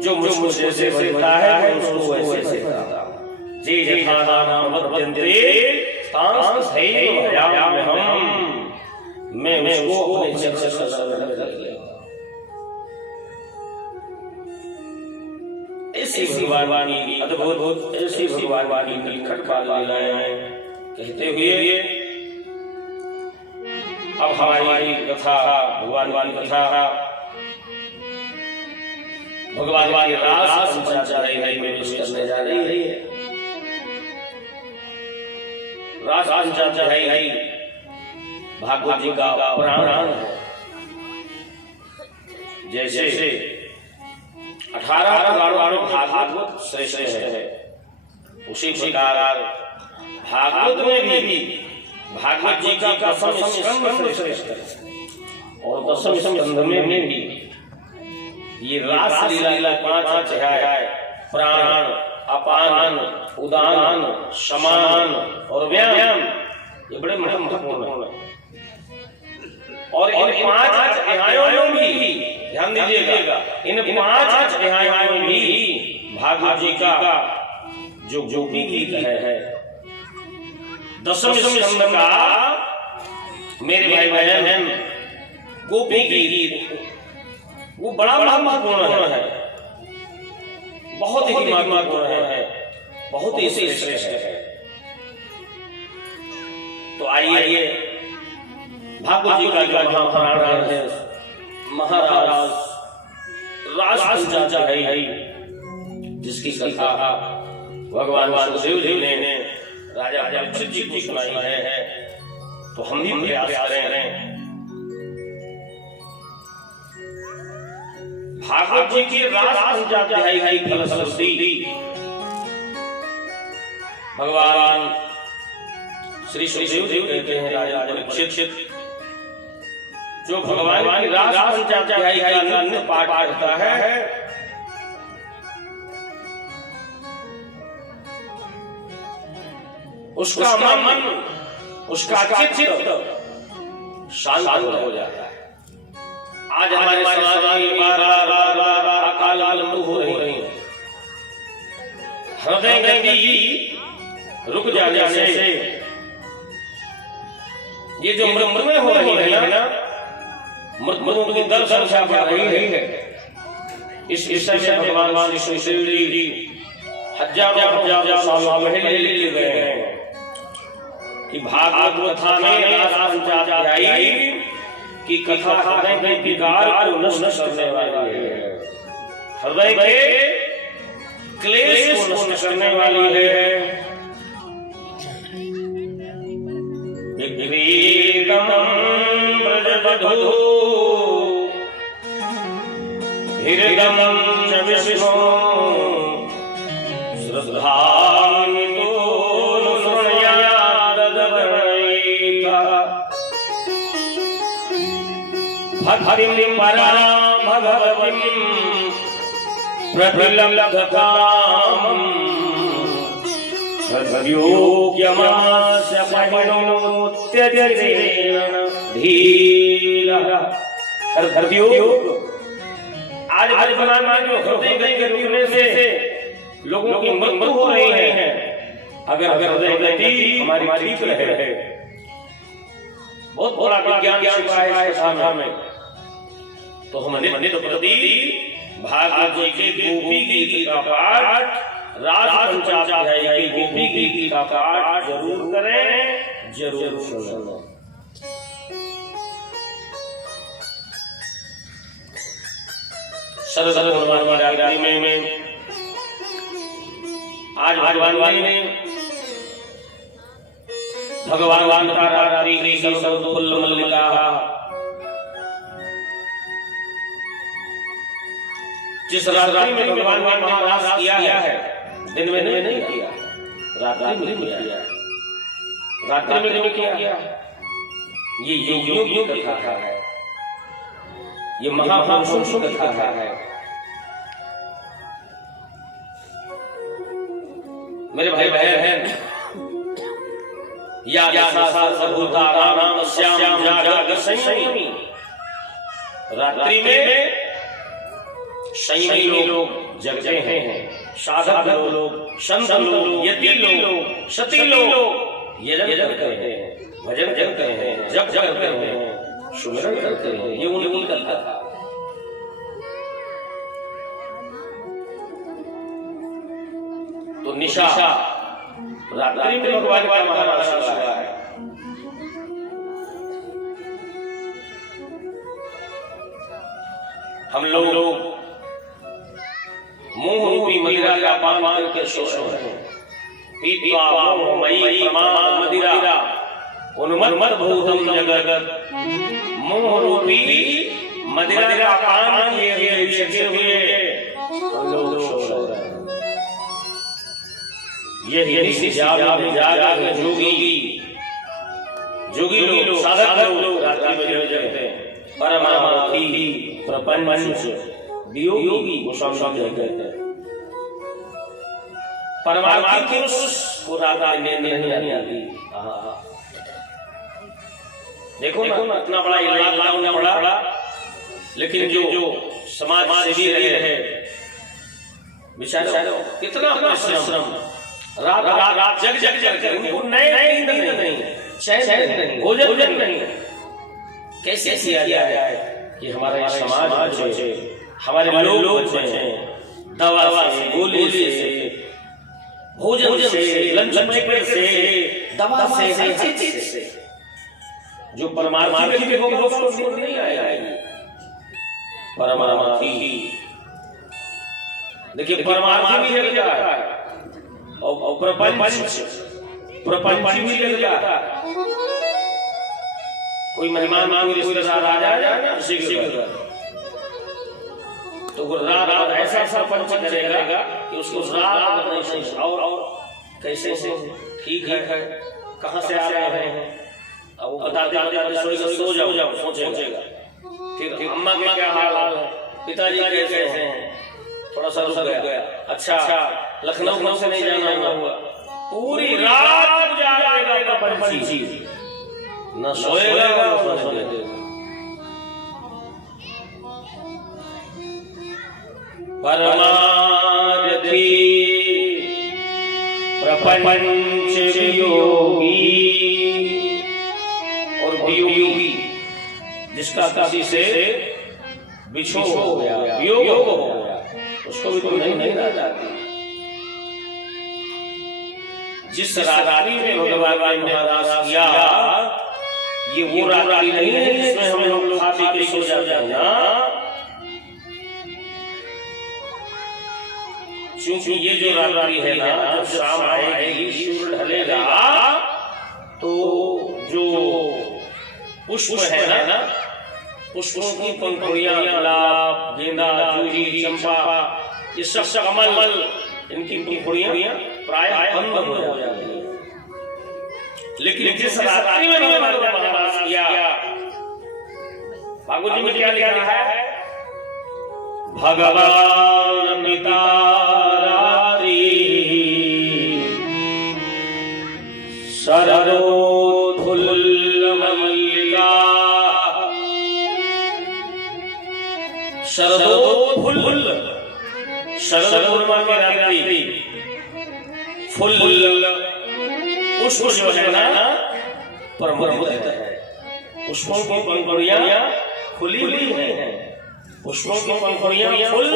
जो मुझसे से सीखता है उसको वैसे सीखता। जी जथा नाम वर्तन्ते तां सैव भयाम्यहम्, मैं उसको अपने चरण में रख लेगा। ऐसी भगवान की अद्भुत, ऐसी भगवान की निखट लीलाएं कहते हुए अब हमारी कथा, भगवान की कथा भगवान की रास पंचाचार्य में पेश करने जा रही है। रास पंचाचार्य भागवत जी का पुराण है। जैसे 18 पुराणों में भागवत श्रेष्ठ है, उसी प्रकार भागवत में भी भागवत जी का दसम स्कंद श्रेष्ठ है, और दसम स्कंद में भी ये रास लीला 5 अध्याय प्राण, अपान, उदान, समान और व्यायाम, ये बड़े महत्वपूर्ण है। और इन 5 अध्यायों में भी ध्यान दीजिएगा, इन 5 अध्यायों में भी भागवत जी का जो गोपी गीत है, दसम स्कंद का मेरे भाई बहन गोपी गीत, वो बड़ा महत्वपूर्ण है, बहुत ही महत्वपूर्ण है, बहुत ही श्रेष्ठ है। तो आइए भागवत जी का जो महापुराण है, महाराज रास पंचाचार्य जिसकी कथा भगवान वासुदेव जी ने राजा परीक्षित जी को सुनाई है, तो हम भी प्रयास करें भागवत जी की रास पंचाचार्य की फलश्रुति भगवान श्री सुखदेव जी कहते हैं राजा परीक्षित, जो भगवान की रास पंचाचार्य का नित्य पाठ करता है, उसका मन, उसका चित्त शांत हो जाता है। आज हमारे समाज में बार-बार अकाल मृत्यु हो रही है, हृदय गति रुक जाने से ये जो मृत्यु हो रही है ना, मृत्यु की दर संख्या बढ़ रही है। इस विषय में भगवान श्री सुखदेव जी हजारों साल पहले ले गए हैं कि भागवत कथा में रास पंचाचार्य की कथा हृदय के विकार को नष्ट करने वाली है, हृदय के क्लेश को नष्ट करने वाली है। विक्रीतम ब्रजवधू हृदयम च विष्णु श्रद्धान्वितो शृणुयात् ददवैता भक्तिं परां भगवतीं प्रतिलब्धकामं सद्योग्यमास्य परिणोत्यजरेण धीरः। हृदयोग आज भगवान जो हृदय गति से लोगों की मृत्यु हो रही है, अगर हृदय गति हमारी ठीक रहे, बहुत बड़ा विज्ञान छिपा है इस कथा में, तो हम नित्य प्रति भागवत जी के गोपी गीत का पाठ, राज पंचाध्याय के गोपी गीत का पाठ जरूर करें, जरूर सुनें। शरद पूर्णिमा की रात्रि में आज भगवान ने भगवान का रात्रि सरसोत्फुल्ल मल्लिका जिस रात्रि में भगवान ने महाराज किया है, दिन में नहीं किया, रात्रि में किया है, रात्रि में किया है। ये योगियों की कथा है, ये महापुरुषों की कथा है। मेरे भाई बहन, या सर्वभूतानां श्याम जागृत संयमी, रात्रि में संयमी लोग जगते हैं, साधक लोग, संत लोग, यति लोग, सती लोग यजन करते हैं, भजन करते हैं, जप करते हैं, सुमिरन करते हैं। ये उन्हीं का कथा। तो निशा रात्रि में भगवान का महाराज है। हम लोग मोह रूपी मदिरा का पान करके सो रहे हैं, पीत्वा मोहमयी प्रमाद मदिरा उन्मत्त भूतम जगत, मोह रूपी मदिरा का पान किए हुए हम लोग सो रहे हैं। यही जाग जोगी लोग, साधक लोग रात्रि में जगते हैं। परमार्थी प्रपंच वियोगी गोस्वामी कहते हैं, परमार्थी पुरुष को रात नहीं आती। देखो ना इतना बड़ा इलाज होना पड़ा, लेकिन जो समाज सेवी रहे बेचारे कितना परिश्रम, रात जग कर उनको नींद नहीं, चैन नहीं, भोजन नहीं, कैसे किया जाए कि हमारा समाज बचे, हमारे लोग बचे, दवा से, गोली से, भोजन से, लंच ब्रेक से, दवा से, हर चीज से। जो परमार्थी के होगा उसको नहीं आएगी। परमार्थी देखिए, परमार्थी भी लग जाता है और प्रपंच भी लग जाता है। कोई मेहमान रिश्तेदार आ जाए उसी के घर, तो वो रात ऐसा सरपंच करेगा कि उसको रात नहीं, और कैसे ठीक है, कहाँ से आ रहे हैं, अब वो बताते सो जाओ सोचेगा। फिर अम्मा के क्या हाल है, पिताजी कैसे हैं, थोड़ा सा रुक गया, अच्छा लखनऊ से नहीं जाना हुआ, पूरी रात गुजारेगा पंछी, न सोएगा न सोने देगा। परमार्थी प्रपंच वियोगी, और वियोगी जिसका किसी से बिछोह हो गया, वियोग हो गया, उसको भी तो नहीं रह जाती। जिस रात्रि में भगवान ने महाराज किया, ये वो रात्रि नहीं है जिसमें हम लोग खा पी के सो जाते हैं ना, क्योंकि ये जो रात्रि है ना, जब शाम आएगी, सूर्य ढलेगा, तो जो पुष्प है ना, पुष्पों की पंखुड़ियां, गुलाब, गेंदा, जूही, चंपा, ये सब कमल, इनकी पंखुड़ियां प्राय बंद हो जाती है। लेकिन जिस रात्रि में महाराज किया, भागवत जी में क्या लिखा है, भगवान पिता रात्रि शरदोत्फुल्ल मल्लिका, शरदोत्फुल्ल शरद पूर्णिमा के रात्रि फुल पुष्प जो है ना परम रहता है। पुष्पों की पंखुड़ियां खुली हुई हैं, पुष्पों की पंखुड़ियां फुल,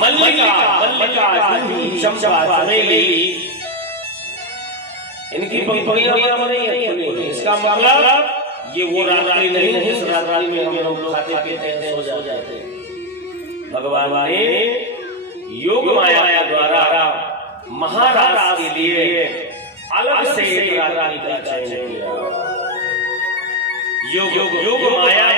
मल्लिका मल्लिका जूही चंपा चमेली, इनकी पंखुड़ियां नहीं है। इसका मतलब ये वो रात्रि नहीं है जिस रात्रि में हम लोग खाते पीते हैं सो जाते हैं। भगवान ने योग माया द्वारा महाराज के लिए अलग से एक रात्रि का चयन किया। योग माया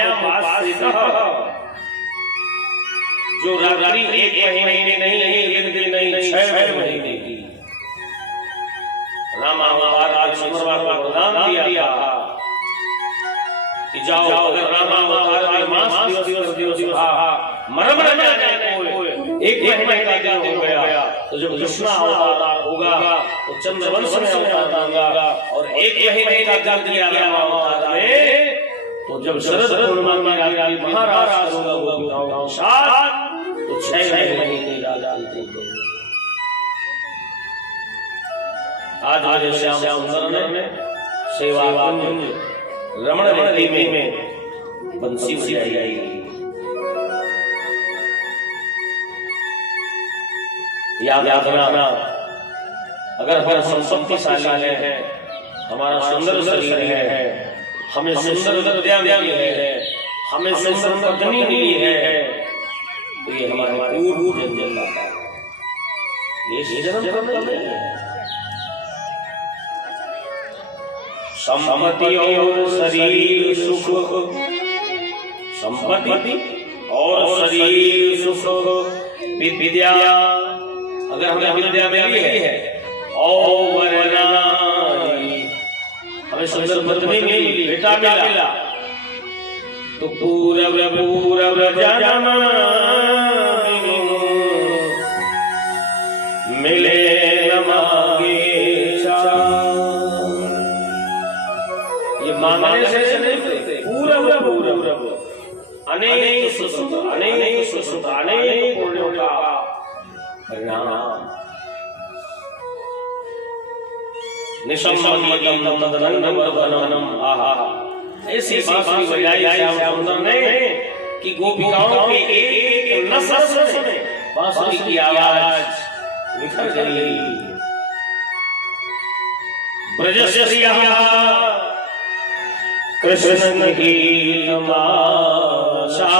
जो रात्रि एक महीने नहीं, एक दिन नहीं, 6 महीने की रामावतार को प्रदान दिया कि जाओ अगर रामावतार के मास दिवस मरम एक महीने का दिन हो गया तो जब कृष्णा अवतार होगा तो चंद्रवंश में अवतार होगा, और एक महीने का दिन दिया रामावतार ने तो जब शरद पूर्णिमा की रात्रि महाराज होगा साथ तो 6 महीने की रात्रि थी। आज मेरे श्याम सुंदर ने सेवा कुंज रमण रेती में बंसी बजाई। याद रखना, अगर हम संपत्तिशाली हैं, हमारा सुंदर शरीर है, हमें सुंदर विद्या मिली है, हमें सुंदर पत्नी मिली है, तो ये हमारे पूर्व जन्म का ये जन्म नहीं है। संपत्ति और शरीर सुख, संपत्ति और शरीर सुख, विद्या अगर हमें विद्या मिली है और वरनारी हमें सुंदर पत्नी मिली, बेटा मिला, तो पूरब जन्म मिले न मांगे ये मांगने से नहीं, पूरब अनेक सुसुत अनेक पुण्यों का परिणाम। निशम्मतम तदनंदम वर्धनम आहा, ऐसी बांसुरी बजाई श्याम सुंदर ने कि गोपिकाओं के एक नस में बांसुरी की आवाज निखर गई। ब्रजस्या कृष्ण की तमाशा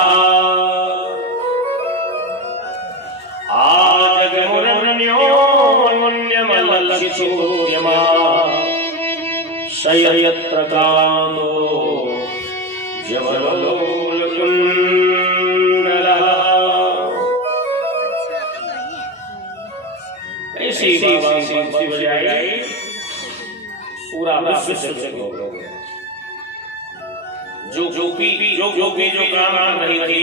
आज मुरण्योन्यमलक्षितोऽयमा शययत्र कामो जवलोलकुण्डलः। ऐसी बांसुरी बजाई पूरा विश्व से हो गया। जो काम कर रही थी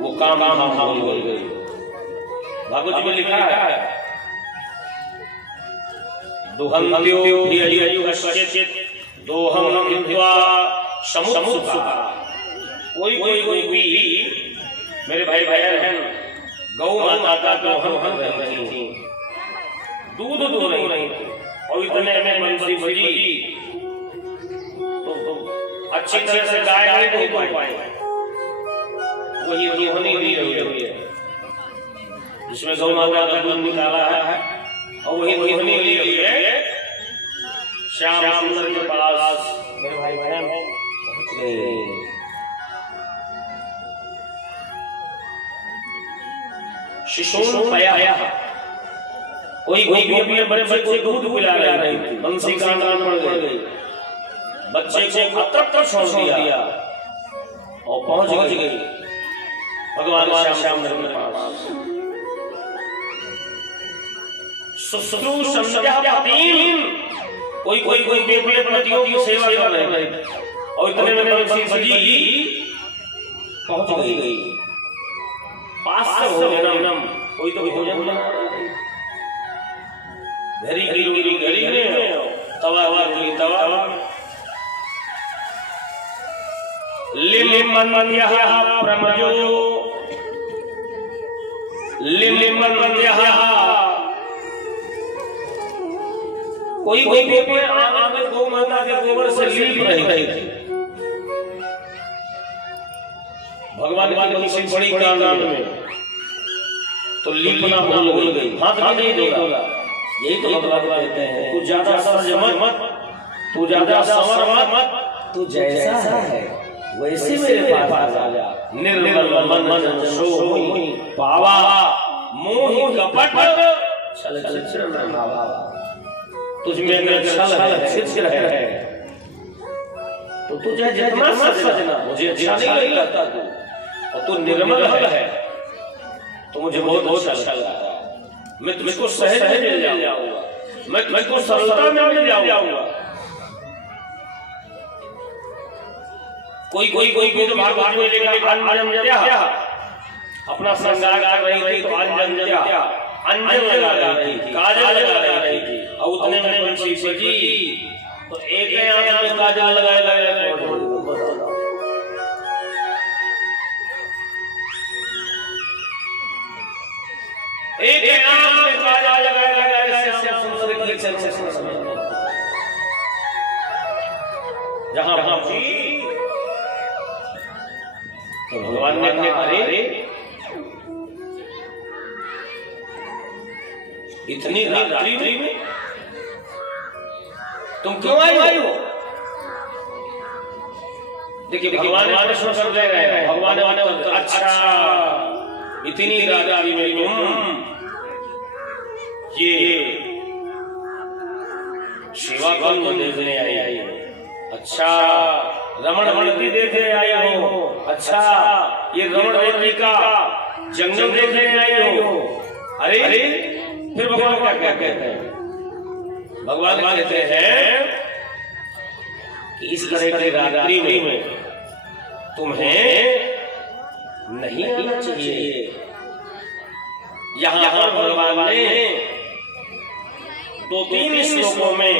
वो काम हो गई। भागवत में लिखा है दुहन्त्यो धिययुश्चित दोहम हित्वा समुत्सुका। कोई भी मेरे भाई बहन गौ माता का दोहन कर रही थी, दूध नहीं थी, और इतने में बंसी बजी अच्छी तरह से गाय नहीं हो पाए, वही होनी हुई है जिसमें गौ माता का दूध निकाला है, और वही होनी हुई है। श्याम सुंदर के पास मेरे भाई बहन पहुंच गए। शिशुन पया कोई गोपी बड़े बच्चे को दूध पिला रही थी, बंसी का कान पड़ गई, बच्चे को अतृप्त छोड़ दिया और पहुंच गई भगवान श्याम के पास। सुश्रू संध्यापतिम कोई बेबे पतियों की सेवा कर रहे थे, और इतने में बंसी बजी पहुंच गई। पास से भोजनम कोई तो भोजन बना घरी में तवा लिमन्यः प्रमयो कोई कोई आंगन गौ माता के गोबर से लीप रही थी। भगवान की किसी बड़ी काम में तो लीपना भूल गई, हाथ भी नहीं धोला। यही तो भगवान कहते हैं, तू ज्यादा सज मत, तू ज्यादा संवर मत, तू जैसा है वैसे मेरे पास आ जा। निर्मल मन सो मोहि पावा, मोहि कपट छल छल भावा। तुझ में अगर छल है, छिल है, तो तुझे जितना सजना मुझे अच्छा नहीं लगता तू, और तू निर्मल है तो मुझे बहुत अच्छा लगता है। मैं तुझको सहज में मिल जाऊंगा, मैं तुझको सरलता में मिल जाऊंगा। कोई तो भाग में लेकर अंजन अपना श्रृंगार कर रही थी, तो अंजन लगा रही थी, काजल लगा रही थी, और उतने में बंसी जी तो एक आंख में काजल लगाया एक आंख में काजल लगाया श्याम सुंदर की जहां तो भगवान ने कहा, अरे इतनी रात्रि में तुम क्यों आई हो? देखिए भगवान ने प्रश्न कर दे रहे हैं। भगवान ने अच्छा इतनी रात्रि में तुम ये शिवा कौन देखने आई? अच्छा रमण मूर्ति देखने आई हो? अच्छा ये रमण देवी का जंगल देखने आई हो? अरे फिर भगवान क्या कहते हैं? भगवान कहते हैं कि इस तरह की रात्रि में तुम्हें नहीं आना चाहिए। यहाँ पर भगवान ने 2-3 श्लोकों में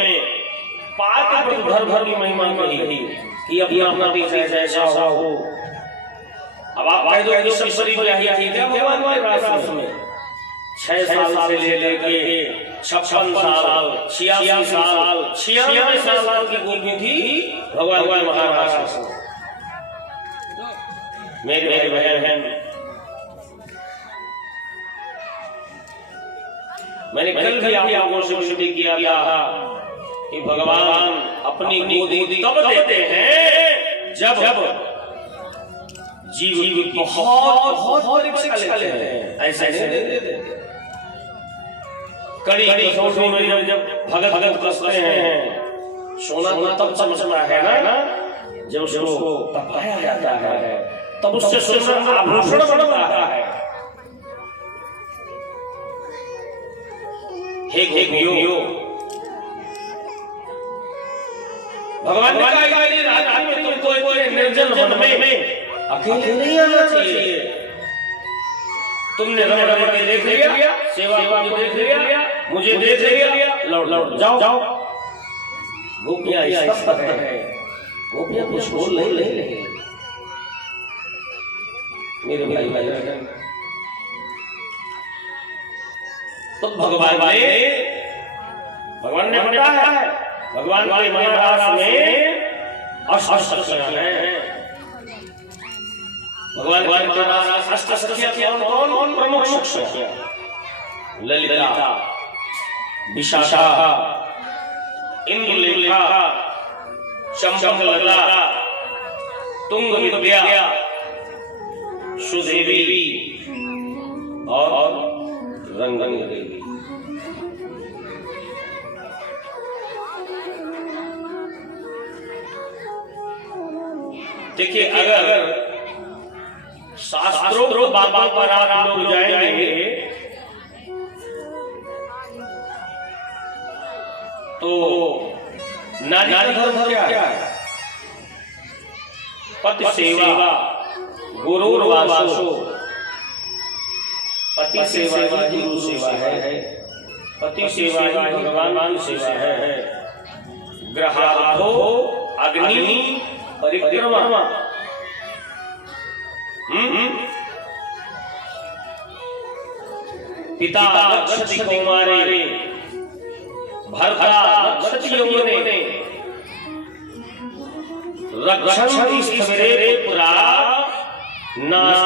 पार्थ भर की महिमा कही कि अपना पीछे जैसा हो। अब आप कह दो कि सब शरीफ रही थी क्या भगवान के रास में? 6 साल से लेके 56 साल 86 साल 96 साल की गोपी थी भगवान महाराज। मेरे बहन, मैंने कल भी आपको शुरू किया था कि भगवान अपनी गोदी तब देते हैं जब जीव की बहुत परीक्षा लेते हैं। ऐसे देते कड़ी कसौटी में जब भगत कसते हैं, सोना तब समझना है ना जब उसको तपाया जाता है, तब उससे सोना आभूषण बनता है। हे गोपियों, भगवान ने कहा कि रात्रि में तुमको निर्जन वन में अकेले नहीं आना चाहिए। तुमने रमण के देख लिया, सेवा को देख लिया, मुझे देख लिया, लौट जाओ। गोपियां स्तब्ध है, गोपियां कुछ बोल नहीं रही। मेरे भाई तो भगवान ने बताया है, भगवान के महाराज में अष्टसखियां हैं। भगवान के महाराज अष्टसखियां कौन? प्रमुख सखियां ललिता, विशाखा, इंदुलेखा, चंपकलता, तुंगविद्या, सुदेवी और रंगनी देवी। देखिए अगर शास्त्रों बाबा पर आप लोग जाएंगे तो नारी का धर्म क्या है? पति सेवा गुरुर्वासो, पति सेवा ही गुरु सेवा है, पति सेवा ही भगवान सेवा है। ग्रहार्थो अग्नि परिक्रमा, पिता रक्षति कौमारे, भर्ता रक्षति यौवने, रक्षन्ति स्थविरे पुरा,